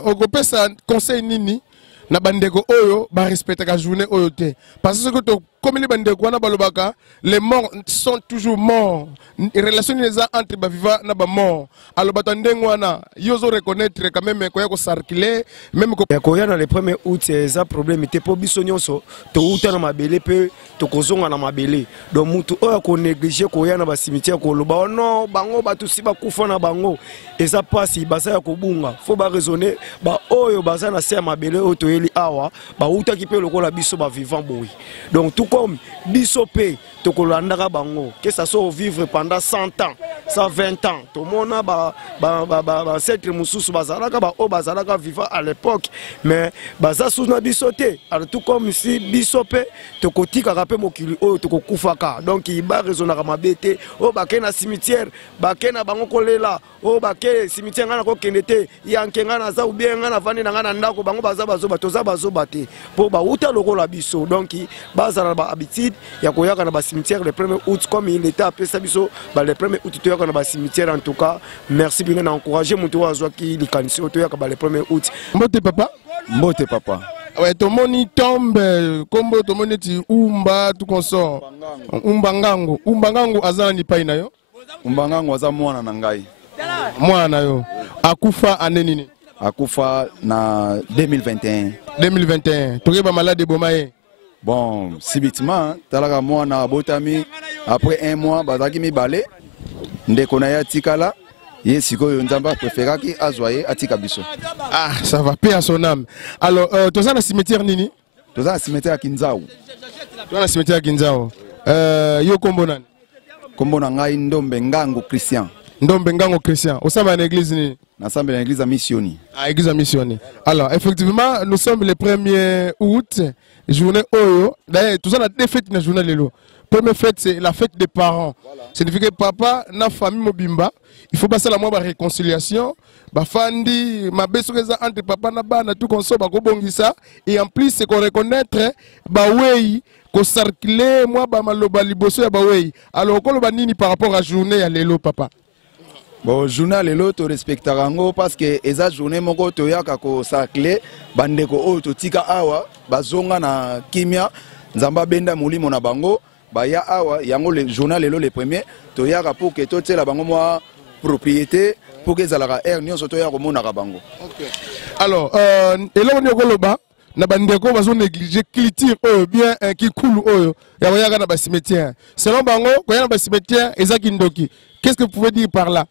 okopesa conseil nini na bandeko oyo ba respecter ka journée oyo te parce que to comme les bandeko wana balobaka les morts sont toujours morts relation les entre ba vivant na ba mort alors batandengo wana yozo reconnaître quand même ko yako circuler même ko yana le 1er août ça problème te po biso nyonso to uta na mabele pe to kozonga na mabele donc mutu oyo ko négliger ko yana ba cimetière ko loba non bango batu si ba kufa na bango eza pasi basa ya ko bunga faut ba raisonner ba oyo basa na se mabele oyo to yeli awa ba uta ki pe lokola biso ba vivant boui donc tout comme biso pe to kolandaka bango que ça soit vivre pendant 100 ans 120 ans. Tout le monde a ancêtre Moussous Bazalaka, Bazalaka vivant à l'époque. Mais Baza Souna Bissoté, tout comme si Bissopé, Tokoti Karape Mokili, Tokokufaka. Donc il va raisonner à ma bête, Bakena cimetière, Bakena Bangokolela, Baké cimetière Nana Kenete, Yankengana Za ou bien Nana Vani Nana Ndako, Bango Bazabazoba, Tozabazobate, pour Bauta Loko la Bisso. Donc Bazalaba habitude, Yakoyaka na cimetière le 1er août, comme il était appelé Sabiso, le 1er août, tu as un cimetière en tout cas. Merci bien d'encourager mon tour à Zoaki, les canissons, tu as le 1er août. Mbote papa? Mbote papa. Ouais, ton moni tombe, comme ton moni ti umba, tout consort. Umbangango. Umbangango azani paina yo? Umbangango aza mwana na ngai. Mwana yo. Akufa ane nini? Akufa na 2021. 2021. Tu ba malade bomaye? Bon, subitement, talaka mwana botami après un mois bazaki mi balé. Ndeko na ya tikala. Yesiko Nzamba préféraki azoye atika biso. Ah, ça va, paix à son âme. Alors, tu as un cimetière nini? Tu as un cimetière à Kinzao. Tu as un cimetière à Kinzao. Yo kombo nani? Kombo na ngai Ndombe Ngango Christian. Ndombe Ngango Christian. Au sein de l'église ni? Ensemble l'église à Missioni. Ah, église à Missioni. Alors, effectivement, nous sommes le 1er août, journée Oyo. D'ailleurs, tout ça, on a deux fêtes dans la journée Lelo. Première fête, c'est la fête des parents. Voilà. Ça signifie que papa, na famille Mobimba, il faut passer la mois de réconciliation. Bafandi, ma besoin entre papa na bana, tout comme ça, ça. Et en plus, c'est qu'on reconnaître, oui, qu'on circule, moi, maloba liboso ya oui. Alors, qu'on le nini par rapport à la journée à l'élo, papa? Bon, journée l'élo, tu respectes rango parce que esa journée moko to yaka ko circule, bandeko o to tika awa, bazonga na kimia, nzamba benda mulimo na bango. Baya awa yango le journal lelo le premier to yaka pour que to la bango moi propriété pour que zalaka air nyo soto ya ko mona ka bango. OK. Alors elo nyo ko loba na bandeko bazo négliger culture bien qui cool oyo ya yaka na ba cimetière. Selon bango ko ya na ba cimetière ezaki ndoki. Qu'est-ce que vous pouvez dire par là?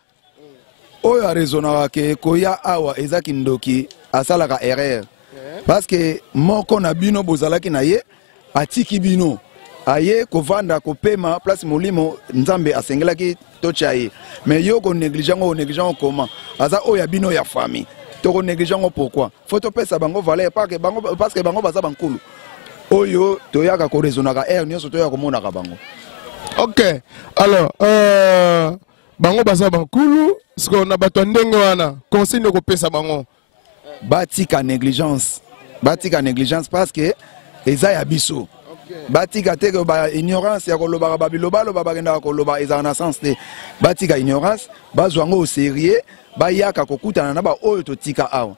Oyo a raisonnera que ko ya awa ezaki ndoki asalaka erreur. Parce que moko na bino bozalaki na ye atiki bino aye kovanda kopema place molimo nzambe asengelaki tochaye mais yo ko négligeant comment aza oya bino ya famille to ko négligeant pourquoi faut to pesa bango valeur parce que bango baza bankulu oyo to yaka ko raisonnaka air nyoso to yaka mona ka bango. OK. Alors bango baza bankulu ce qu'on a bato ndenge wana conseil ko pesa bango batika négligence parce que eza ya biso. Batika teke ba ignorance ya koloba babiloba lo babagenda koloba eza na sens te batika ignorance bazwango au sérieux bayaka kokutana na ba oyo to tika awa.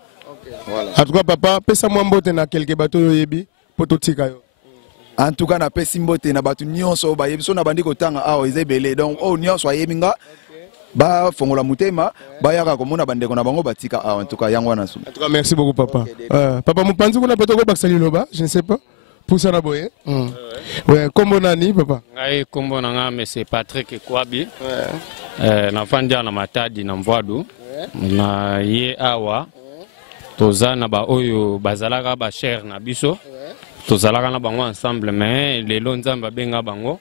Voilà. En tout cas papa pesa moi mbote na quelque bato yebi poto tika yo. En tout cas na pesi mbote na batu nyonso ba yebi so na bandi kotanga awa ezebele donc o nyonso ayebinga ba fongola mutema bayaka komona bandeko na bango batika awa en tout cas yango na su. En tout cas merci beaucoup papa. Papa Mupanzi kuna poto bakisali loba je ne sais pas. Pour ça, ouais. Comment nani, papa? Kombo nanga monsieur Patrick Kwabi. Na fanja na matadi na mvwadu. Na ye awa. Toza na ba oyo bazalaka ba cher na biso. Tozalaka na bango ensemble mais lelo nzamba benga bango.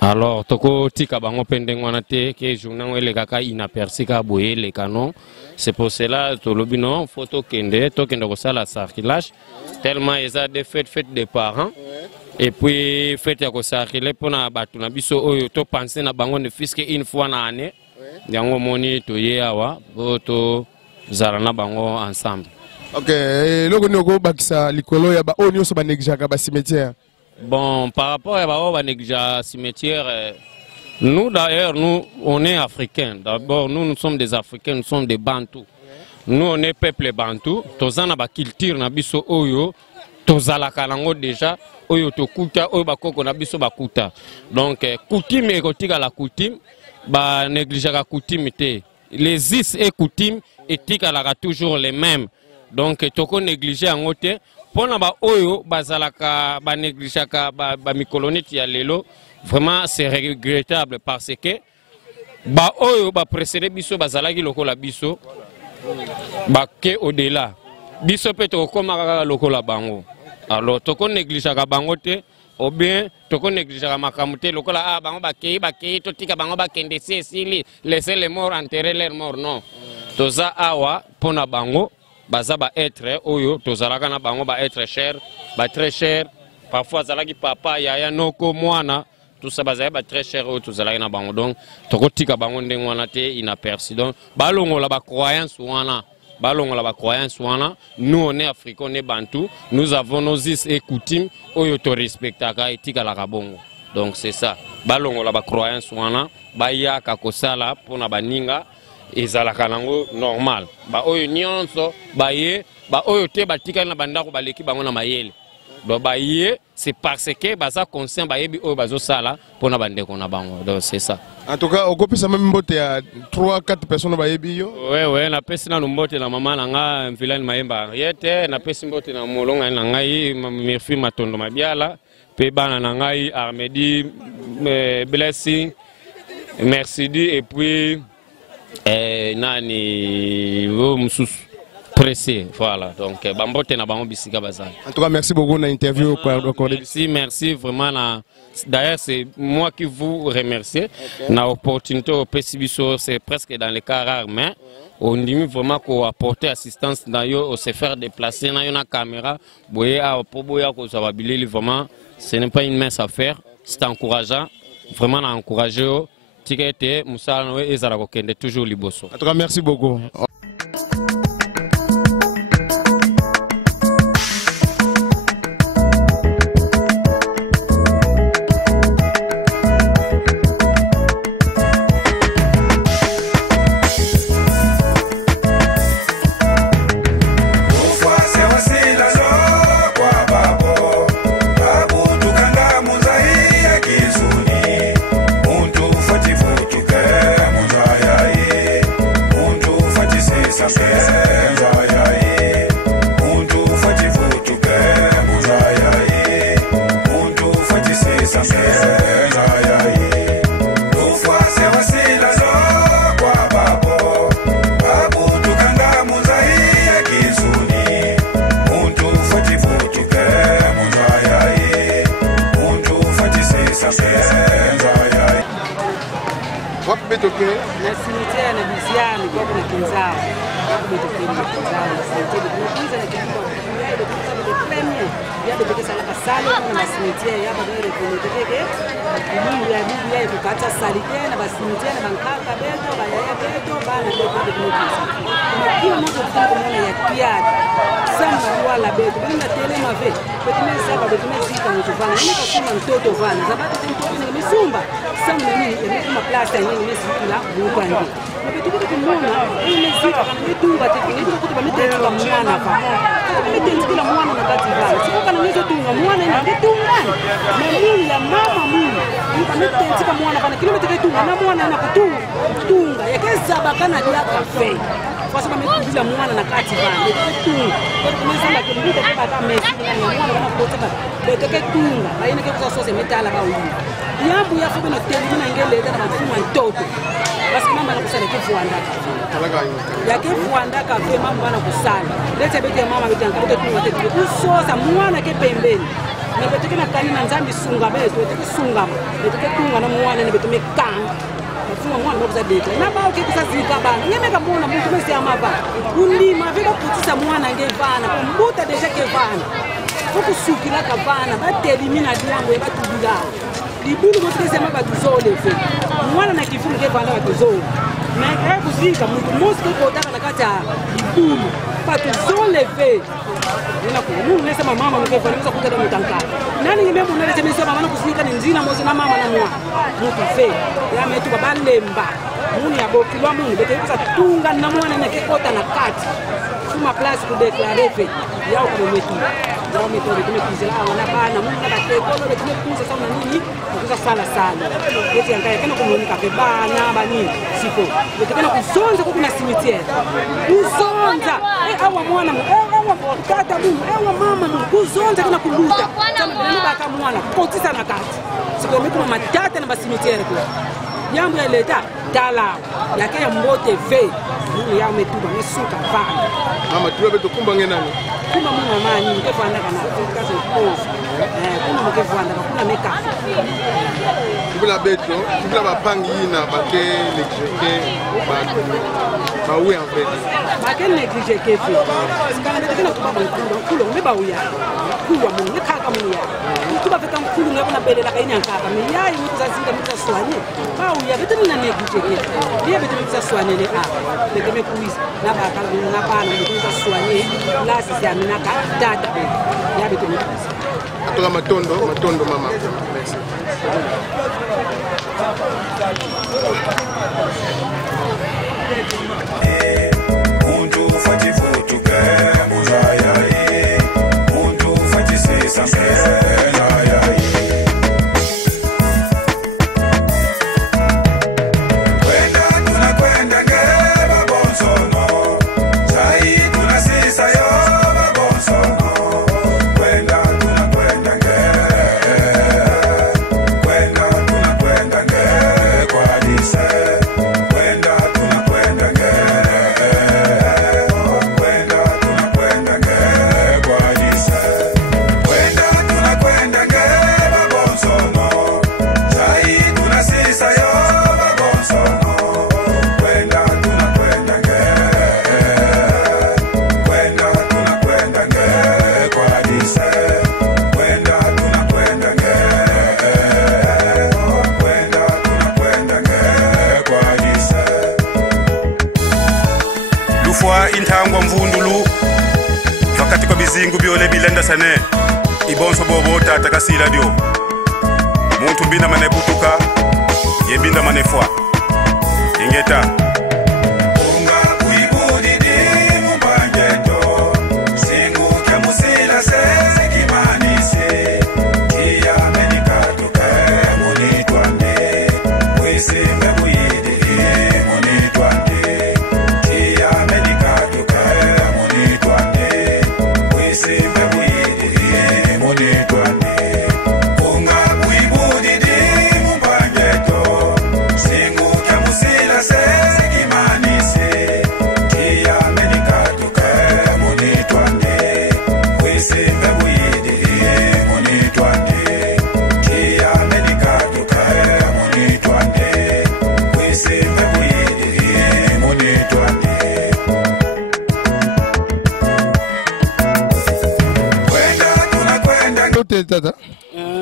Alors toko tika bango pendengwana te ke journée ele kaka inaperçu ka boye le canon. C'est pour cela to lobino photo kende to kende ko sala circulage tellement ils a des fêtes des parents et puis fête ya ko circuler pona batu na biso oyo to penser na bango ne fiske une fois na année yango moni to yewa to zala na bango ensemble. OK, loko nyoko bakisa likolo ya ba onyo so ba négligeaka ba cimetière. Bon, par rapport à ba négligeaka cimetière nous d'ailleurs, nous, on est africains. D'abord, nous sommes des Africains, nous sommes des Bantous. Nous, on est peuple Bantou. Tozana ba culture na biso oyo, tozala kalango déjà, oyo to kuta, oyo bakoko na biso bakuta. Donc, coutume et kotika la coutume, ba négliger la coutume te. Les is et coutumes étika la toujours les mêmes. Donc, toko négliger en côté. Pona ba oyo bazalaka ba négliger ba mikolonite ya lelo. Vraiment, c'est regrettable parce que ba oyo ba précédé biso bazalaki lokola biso ba ke au-delà biso pe to koma lokola bango. Alors to ko négliger ka bango te ou bien toko négliger makambo te lokola ah bango bakei totika bango bakende si esili laisser les morts enterrer leurs morts non toza awa pona bango baza ba être oyo tozalaka na bango ba être cher ba très cher parfois zalaki papa yaya noko mwana tout ça baza ba très cher oyo tozalaki na bango donc tokotika bango ndenge wana te inaperçu donc balongola ba croyance wana balongola ba croyance wana nous on est africains on est bantou nous avons nos us et coutumes oyo to respectaka etika la kabongo donc c'est ça balongola ba croyance wana bayaka kosala pona baninga ezalaka nango normal ba oyo nyonso baye ba oyo te batika na bandako baleki bango na mayele donc baye c'est parce que baza conscient bayebi oyo bazosala pona bandeko na bango donc c'est ça. En tout cas, au copie même mbote à 3-4 personnes bayebi yo. Ouais na pesi na mbote na mama na nga Vilani Mayemba Ariete na pesi mbote na molonga na ngai Mirfi Matondo Mabiala pe bana na ngai Armedi Blessing Mercedi et puis nani mususu pressé voilà donc bambote na bango bisika bazali. En tout cas, merci beaucoup na interview merci vraiment d'ailleurs c'est moi qui vous remercie na opportunité au Pesibiso c'est presque dans les cas rares mais on dit vraiment qu'on apporter assistance dans yo se faire déplacer na une caméra boyer à boyer ko ça va bilili vraiment ce n'est pas une mince affaire c'est encourageant vraiment à encourager tikete musala no ezala ko kende toujours liboso. En tout cas, merci beaucoup. Na cimetière na Biziani kwa kuna kinzao. Kwa kuna kinzao na cimetière de Biziani na kinzao. Ya de kinzao de premier. Ya de beke sala kasalo na cimetière ya bado ile kuneteke. Mungu ya bibi ya kukata salite na cimetière na bankaka beto ba ya beto bana beto de kinzao. Na kila mtu tunaona ya kiatu. Samba wala beto. Bina tele mave. Betume saba betume zika mtuvana. Ni kwa kuna mtoto vana. Zabati mtoto ni misumba. Samba ni kama plasta yenyewe imesukula bukandi. Nabituko kumona ile zika mitunga tekniki kutuba mitenga mwana pa. Mitenga mwana na kati vana. Siko kana nizo tunga mwana ina mitunga. Na mimi ya mama mimi. Mitenga mwana pana kilomita tunga na mwana na kutunga. Yakeza bakana dia cafe. Kwa sababu mekubiza mwana na kati vana. Tunga. Kwa kumesema kilomita kwa kama mesi na mwana na kutoka. Beteke tunga. Baina kwa sose metala ba uyi. Yambu ya fuga na tele na ngele na mfumo mtoto. Basi mama anakusana kifuanda. Ya kifuanda kafe mama anakusana. Leta beti ya mama bitanga bote tunga tete. Kusoza mwana ke pembeni. Na beteke na kanina nzambi sunga beto, beteke sunga. Beteke tunga na mwana ni betume kanga. Mfumo mwana mboza deta. Na bao kikusa zika bana. Ngeme kamona mtu mesi amaba. Ulima vika kutisa mwana ngevana. Kumbuta deja kevana. Fuku sukila kavana. Batelimina diambo ya batubila. Libulu moto sema batuzole fe mwana na kifumu ke bana batuzole na kwa kuzika mtu mosi ko taka na kata libulu batuzole fe ina kwa mungu nasema mama mkefa anaweza kuta damu tanka nani ngimemo nale sema mama kuzika ni nzina mosi na mama na mwa mtu fe ya metu babalemba muni abokilwa mungu beteka tunga na mwana na kekota na kati suma place ku declarer fe yao kwa metu ndio metode tumekuzela wana bana mungu na tekolo tumekuza sana nini kuza sana yote yangaye kana kumunika pe bana bani siko yotekana kusonza kwa kuna cimetière kusonza awa mwana awa tata mungu awa mama mungu kusonza kana kuluta kama ndio baka mwana kotisa na kati siko mtu matata na ba cimetière kwa jambo ya leta tala yake ya mbote ve mungu ya metuba mesuka bana mama tuwe beto kumba ngenani kuma muna mani mkevanda kana kazi kofu kuna mkevanda kuna mekafu tubila beto tubila bapangi na bake l'exécuté ba oui en fait bake négligé kefi sikana bete kana kuba kulo meba uya kuwa mu nekaka mu ya tuba feta mkulu ngabona belela kaini ankaka mi yayi mkuzazinga mkusaswanye ba uya bete na négligé kefi biye bete mkusaswanye le a bete mekuisa na bakala na bana mkusaswanye la sisi amina ka data ya bete mekuisa toka matondo mama merci Muntu fati futuke mujaya muntu fati sesa intangwa mvundulu vakati kwa bizingu biole bilenda sane ibonso bobo tata kasila dio muntu binda mane butuka yebinda mane fwa ingeta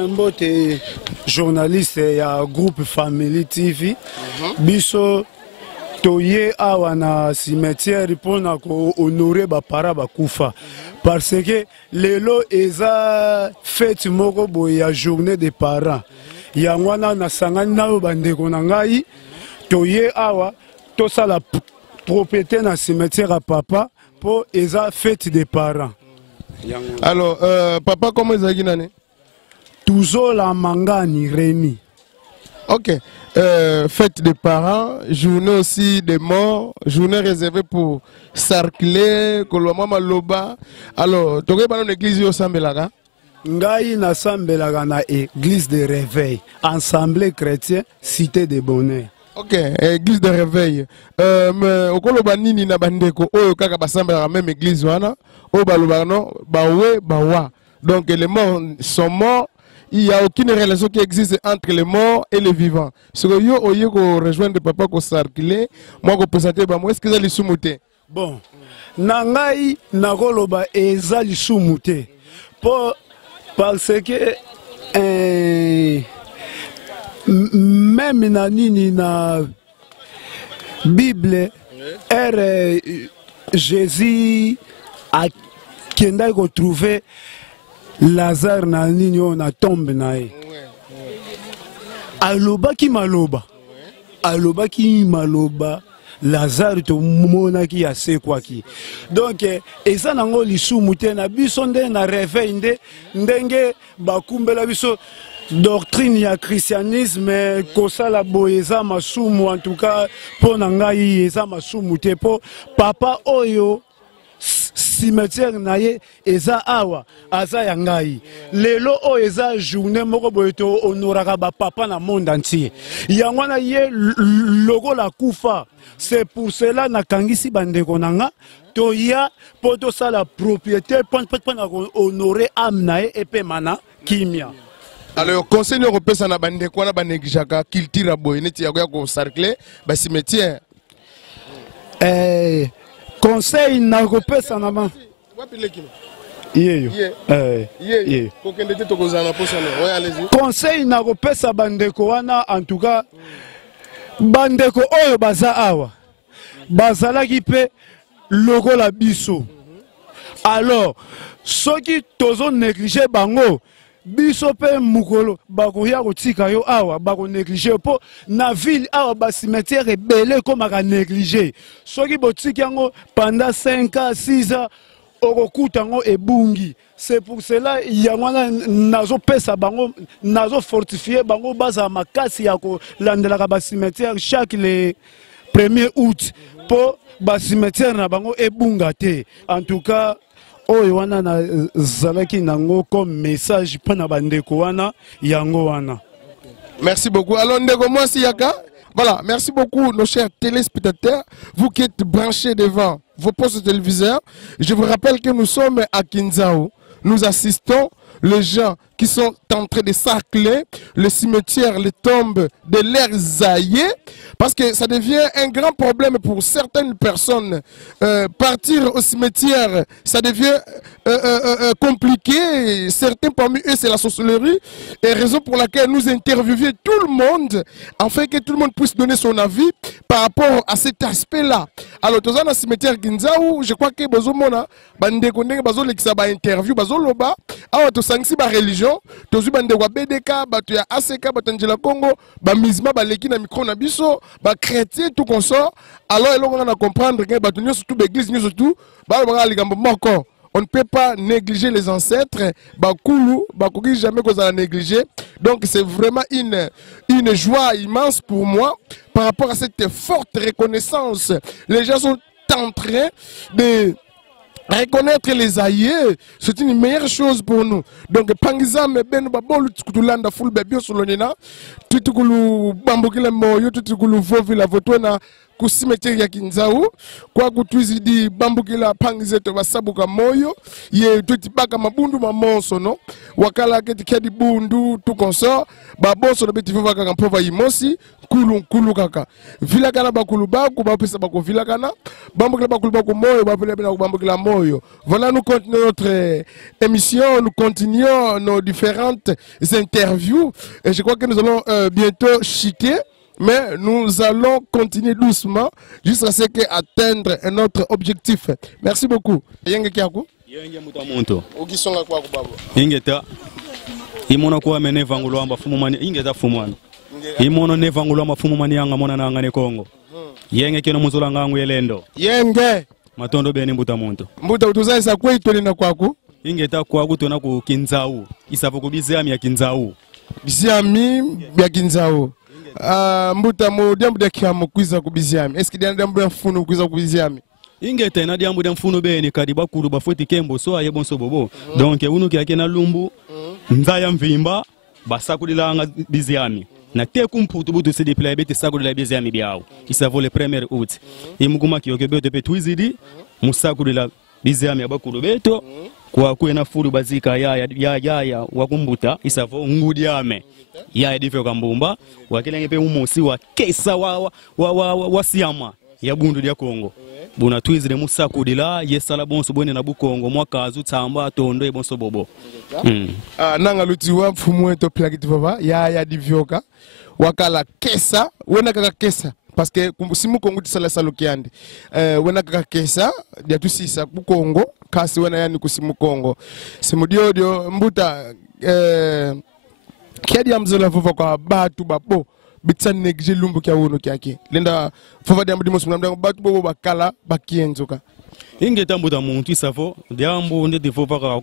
mbote journaliste ya groupe Family TV biso toye awa na cimetière pona ko honorer ba para bakufa parce que lelo eza fête moko boye ya journée des parents ya ngwana na sangani na bandeko na ngai toye awa to sala propriété na cimetière à papa pour eza fête des parents. Alors papa comment ezaki nane toujours la mangani Rémi. Ok. Fête des parents, journée aussi des morts, journée réservée pour Sarclé, Kolomama Loba. Alors, tu as une église au Sambelaga? Ngai na Sambelaga na église de réveil, Assemblée chrétienne, cité de bonheur. Ok, église de réveil. Mais au Koloba nini na bandeko, o kaka basambelaga même église wana, o baloba no, bawe, bawa. Donc les morts sont morts. Il n'y a aucune relation qui existe entre les morts et les vivants. Ce que yo oye ko rejoindre papa ko circuler, moi ko présenter ba moi est-ce que ça li sumuté? Bon. Nangai nakoloba eza li sumuté. Parce que même na nini na Bible Jésus a kenda ko trouver Lazare na nini na tombe na ye. Alobaki maloba. Alobaki maloba. Lazare to monaki ya sekwaki. Donc eza nango lisumu te na biso nde na réveil nde ndenge bakumbela biso doctrine ya christianisme kosala boye eza masumu en tout cas po na ngai eza masumu te po papa oyo cimetière na ye eza awa aza ya ngai lelo o eza journée moko boye to honoraka ba papa na monde entier yango na ye logo la kufa c'est pour cela na kangisi bandeko nanga toya po tosala propriété mpona kohonore ame na ye epe mana kimia. Alors conseil européen ça na bande quoi na banegijaka culture boy neti ya ko cercle ba cimetière. Conseil na kopesa na ba yeyo conseil na kopesa bandeko wana en tout cas bandeko oyo baza awa bazalaki pe lokola biso. Alors soki tozo négliger bango biso pe mukolo bakoya kotika yo awa bako négliger po na ville awa ba cimetière ebele komaka négliger soki botiki yango pendant 5 ans 6 ans okokuta yango ebungi. C'est pour cela yango nazo pesa bango nazo fortifier bango baza makasi ya kolandelaka ba cimetière chaque le 1er août po ba cimetière na bango ebunga te. En tout cas oyo wana na zalaki nango comme message pana bandeko wana yango wana. Merci beaucoup. Alors ndeko moi si yaka. Voilà, merci beaucoup nos chers téléspectateurs, vous qui êtes branchés devant vos postes téléviseurs. Je vous rappelle que nous sommes à Kinzao. Nous assistons les gens qui sont en train de sarcler le cimetière, les tombes de leurs aïeux, parce que ça devient un grand problème pour certaines personnes. Partir au cimetière, ça devient compliqué. Certains parmi eux, c'est la sorcellerie, et raison pour laquelle nous interviewons tout le monde, afin que tout le monde puisse donner son avis par rapport à cet aspect-là. Alors, dans le cimetière Kinzao, je crois que Bozomona, Bandekone, Bazo Lexaba interview, Bazo Loba, alors, tu sens que religion, tu as des BDK, tu as ACK, tu as Congo, tu misma baleki na micro na biso, ba chrétien tout consort. Alors on a comprendre que ba tunyo surtout l'église nous surtout, ba ligambo moko. On ne peut pas négliger les ancêtres, ba kulu, ba koki jamais qu'on a négligé. Donc c'est vraiment une joie immense pour moi par rapport à cette forte reconnaissance. Les gens sont en train de reconnaître les aïeux, c'est une meilleure chose pour nous. Donc, par exemple, ben babolu tukutulanda full baby solonina, tutukulu bambukile moyo, tutukulu vovi la votona ku cimetière ya Kinzao, kwa kutwizidi bambukila pangizeto basabuka moyo, ye tutibaka mabundu mamonso no, wakala keti kedi bundu tu consort, baboso na beti vovaka kampova imosi, kulu kaka. Vila kana bakulu baku, bapesa bako vila kana, bambukila bakulu baku moyo, bambukila moyo. Voilà, nous continuons notre émission, nous continuons nos différentes interviews, et je crois que nous allons bientôt chiquer. Mais nous allons continuer doucement jusqu'à ce qu'atteindre notre objectif. Merci beaucoup. Yenge kiaku? Yenge mutamuntu. Ukisonga kwa kubabo. Ingeta. Imono kwa mene vangulo amba fumu mani ingeta fumwana. Imono ne vangulo amba fumu mani anga mona na ngane Kongo. Yenge kino muzula ngangu yelendo. Yenge. Matondo bene mutamuntu. Mbuta utuzaisa kwa itolina kwaku? Ingeta kwaku tona ku Kinzao. Isavo kubiziami ya Kinzao. Biziami ya Kinzao. Mbuta mu diambu de kiamu kwiza kubiziami. Eski diambu de mfunu kwiza kubiziami? Ingeta na diambu de mfunu bene kadi bakuru bafoti kembo so aye bonso bobo. Donc unu ki na lumbu nzaya mvimba basakulilanga biziami. Na te kumputu butu se déplacer bete sakulila biziami biao. Isavo le 1er août. Imuguma kiyoke bete pe twizidi musakulila biziami abakuru beto kwa kuena furu bazika ya wakumbuta isavo ngudiame. Ya edifio kambumba wakilenge pe umosi wa kesa wa siama ya bundu dia Kongo buna twizire musakudila yesala bonso bone na bukongo mwaka azu tamba tondo ebonso bobo nanga lutiwa mfumu wetu plakiti baba ya divioka wakala kesa wena kaka kesa parce que simu Kongo tisala salokiande wena kaka kesa dia tusisa bukongo kasi wena yani kusimu Kongo simudio mbuta Kiadi ya mzola fova kwa batu babo bitsan negje lumbu kia wono kiaki lenda fova diambu dimosu mnamda batu bobo bakala bakienzoka ingeta mbuta muntu isavo diambu ndeti fova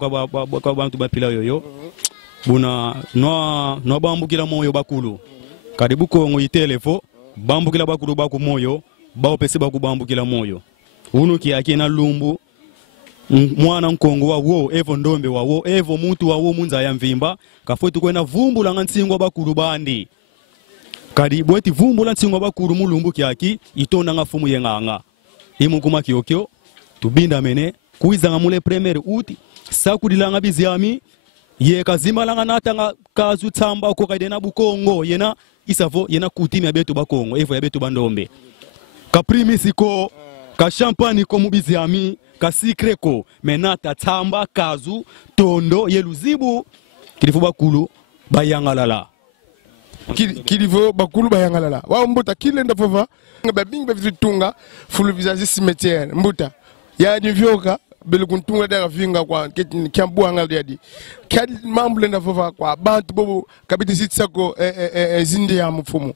kwa bantu bapila yoyo buna no bambu kila moyo bakulu kadibu Kongo itelefo bambu kila bakulu baku moyo bao pese baku bambu kila moyo unu kiaki na lumbu mwana nkongo wa wo evo ndombe wa wo evo muntu wa wo munza ya mvimba kafoti kwena vumbu la ntsingwa bakulu bandi kadi bweti vumbu la ntsingwa bakulu mulumbu kyaki itonda nga fumu yenganga imukuma kyokyo tubinda mene kuizanga mule premier uti sakudilanga biziami ye kazimalanga natanga kazu tsamba ko kaidena bukongo yena isavo yena kutimi abetu bakongo evo yabetu bandombe ka primisi ko ka champagne ko mubiziami ka sikre ko menata tsamba kazu tondo yeluzibu kilifu bakulu bayangalala kilivo bakulu bayangalala wa mbuta kilenda fova babing bevitunga fulu vizazi cimetière mbuta ya nivyoka bele kuntunga daga vinga kwa kyambu angal yadi kadi mambule na fova kwa bantu bobo kabiti sitsako zindi ya mfumu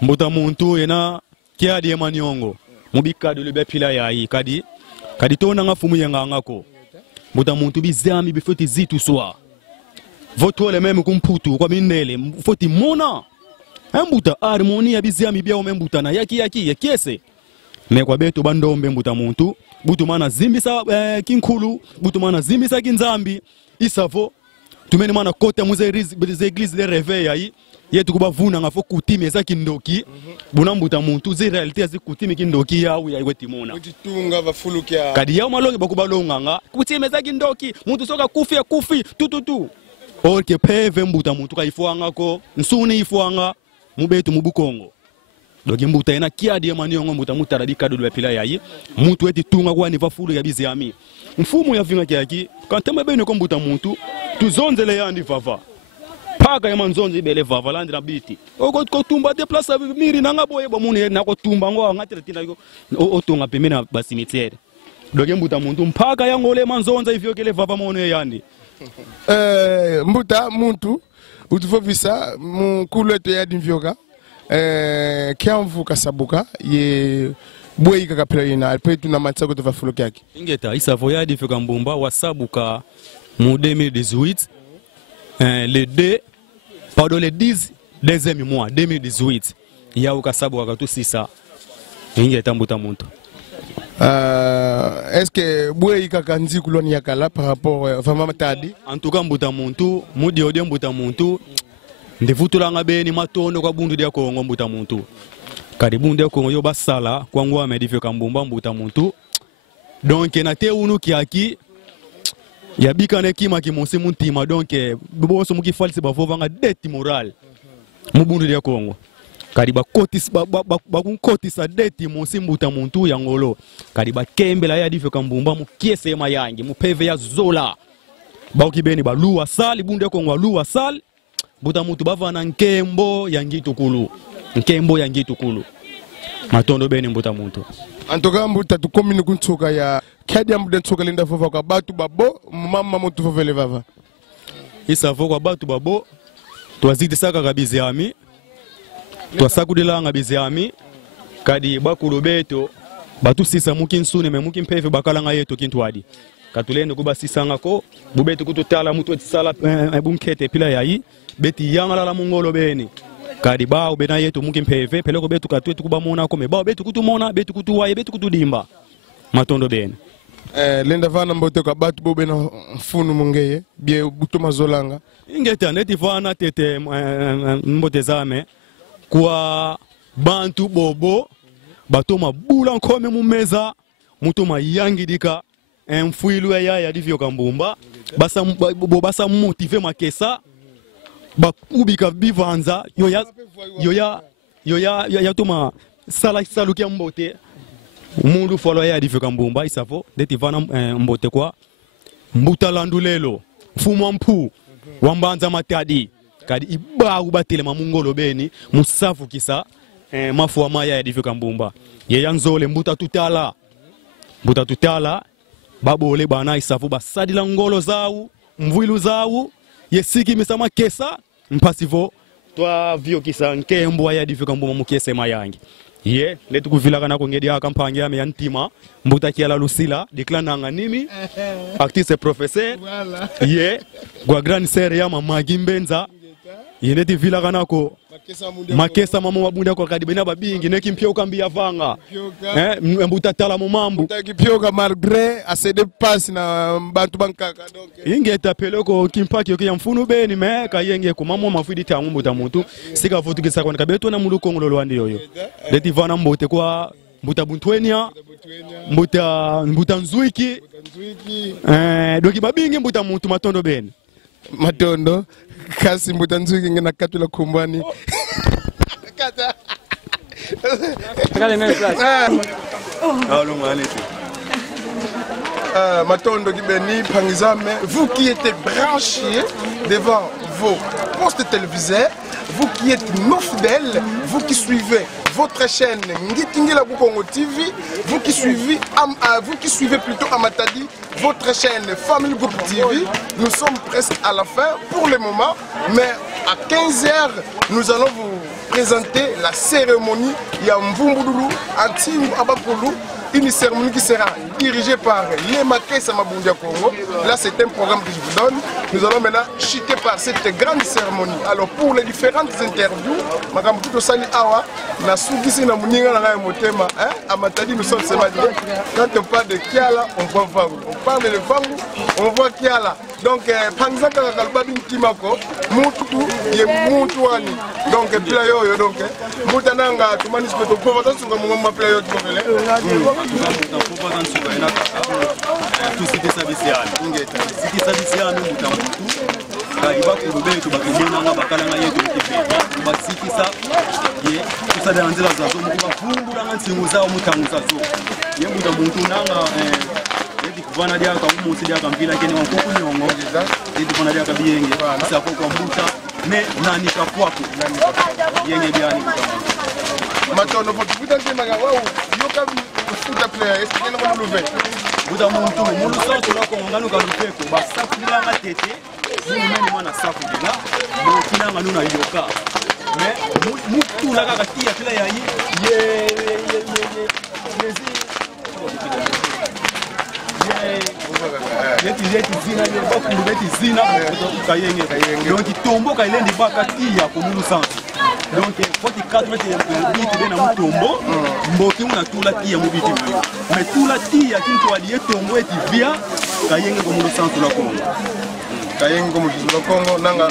mbuta muntu yena kiadi ya manyongo mubika de lebe pila yayi kadi tona nga fumu yanga ngako mbuta muntu bizami bifoti zitu soa voto le même kumputu kwa minele foti mona mbuta harmonia bizami bya mbuta na yaki kiese me kwa beto bandombe mbuta muntu butu mana zimbisa kinkulu butu mana zimbisa kinzambi isavo tumeni mana kote muze église de réveil ayi yetu kubavuna ngafo kutimi eza kindoki buna mbuta muntu zi realite zi kutimi kindoki yawu ya weti mona utunga bafulukia kadi yawu malongi bakubalonga nga kutimi eza kindoki muntu soka kufi tututu orke peve mbuta muntu kaifuanga ko nsuni ifuanga mubetu mubukongo doki mbuta ena kiadi ya maniongo mbuta mutara bikado lwa pila yayi muntu eti tunga kwa niva fulu ya biziami mfumu ya vinga kiaki kantema bene ko mbuta muntu tuzonzele yandi vava paka ya manzonzi ibele vava landi na biti oko kotumba de place miri nanga boye ba muni na ko tumba ngo ngati tina ko otunga pemena basimitiere doki mbuta muntu mpaka ya ngole manzonza ivyo kele vava mone yandi mbuta muntu utufovisa mukulu eto ya dimvyoka kiamvu kasabuka ye bwei kakapela yina alpetu na matsako to vafulo kyake ingeta isavo ya dimvyoka mbumba wasabuka mu 2018 le 2 pardon le 10e mois 2018 ya ukasabuka katu sisa ingeta mbuta muntu est-ce que bwei kakanzi kuloni yakala par rapport vraiment tadi en tout cas mbuta muntu mudi ode mbuta muntu ndivutulanga beni matondo kwa bundu dia Kongo mbuta muntu kadi bundu dia Kongo yo basala kwa ngwa medifio kambumba mbuta muntu donc na te unu kiaki ya bikane kima kimonsi muntima donc boso mukifalisi bavovanga dette morale mu bundu dia Kongo kadi bakunkotisa deti monsi mbuta muntu ya ngolo kadi bakembela ya difyo kambumba mukiese mayangi mupeve ya zola baukibeni baluwa sali bunde Kongo luwa sali buta muntu bavana nkembo ya ngitukulu matondo beni mbuta muntu antoka mbuta tukomini kuntsoka ya kadi ambude ntsoka lenda fova kwa batu babo mama muntu fovele vava isavo kwa batu babo twazidi saka kabizi ami twasakudilanga biziami kadi bakulu beto batu sisa mukinsune me mukimpeve bakalanga yeto kintwadi katulende kuba sisanga ko bubeto kututala mutu etisala bunkete pila yayi beti yangala la mungolo beni kadi bao bena yeto mukimpeve peleko betu katwetu kuba mona ko me bao betu kutumona betu kutuwaye betu kutudimba matondo beni lenda vana mbote kwa batu bo bena funu mungeye bie butoma zolanga ingeta neti vana tete mbote zame kwa bantu bobo batoma bula nkome mumeza mutoma yangidika mfuilu ya divyo kambumba basa motive makesa bakubika bivanza yoya toma sala salukia mbote mundu folo ya divyo kambumba isafo deti vana mbote kwa mbuta landulelo mfumo mpu wambanza matadi kadi iba ubatile mamungolo beni musafu kisa mafuwa maya ya divyo kambumba ye yanzole mbuta tutala babole bana isafu basadila ngolo zau mvuilu zau yesiki misama kesa mpasivo twa vyo kisa nkembo ya divyo kambumba mukese mayangi ye letu kuvilaka nako ngedi akampange ya yantima mbuta kiala lusila deklananga nimi artiste professeur ye gwa grand sœur ya mama Gimbenza yeneti vila kanako makesa mama wabunda kwa kadi bena babingi neki mpyo kambia vanga mbuta tala mumambu takipyoka malgré assez de passe na bantu bankaka donc ingeta peloko kimpaki yoki ya mfunu beni me kayenge ko mama mafidi ta mbuta muntu sika vutu kisa kwa kabeto na mulu Kongo lolwandi yoyo leti vana mbote kwa mbuta buntwenya mbuta nzuiki doki babingi mbuta muntu matondo bene matondo kasi mbuta nzuiki ngena katula kumbani Matondo Kibeni, Pangizame, vous qui êtes branchés devant vos postes télévisés, vous qui êtes nos fidèles, vous qui suivez votre chaîne Ngitingila Bukongo TV, vous qui suivez plutôt Amatadi, votre chaîne Family Group TV, nous sommes presque à la fin pour le moment, mais à 15h, nous allons vous présenter la cérémonie Yamvumboudou Antim Abakulu. Une cérémonie qui sera dirigée par Yemake Samabundia Congo. Là, c'est un programme que je vous donne. Nous allons maintenant chuter par cette grande cérémonie. Alors, pour les différentes interviews, Madame Tuto Sali Awa, la Sougisi na Muninga na Motema, à Matadi, nous sommes seulement dit. Quand on parle de Kiala, on voit Vangu. On parle de Vangu, on voit Kiala. Donc, Pangzaka Kalbabin Kimako, Moutou, Moutouani. Donc, Playo, donc, Moutananga, Tumanis Peto, Povatan sur le moment Playo, kuvana dia ka umusi dia kampila kene wa kuku nyongo ndi kuvana dia ka biyenge isako kwa mbuta me nani ka kwako yenge biani matondo pour tout le monde waouh yoka futa player est-ce que nous le fait buta muntu mulu santo la ko ngano ka lupeko basa kula matete mumeni mwana safu bila mo kinanga nuna yoka me mutu la ka tia kila yayi donc tombo ka ilendi bakati ya komulu santo donc faut que 4 mètres de na mutombo mboki una tula tia mubiti mais tula tia kinto aliye tombo eti via kayenge komulu santo la Congo kayenge komulu santo la Congo nanga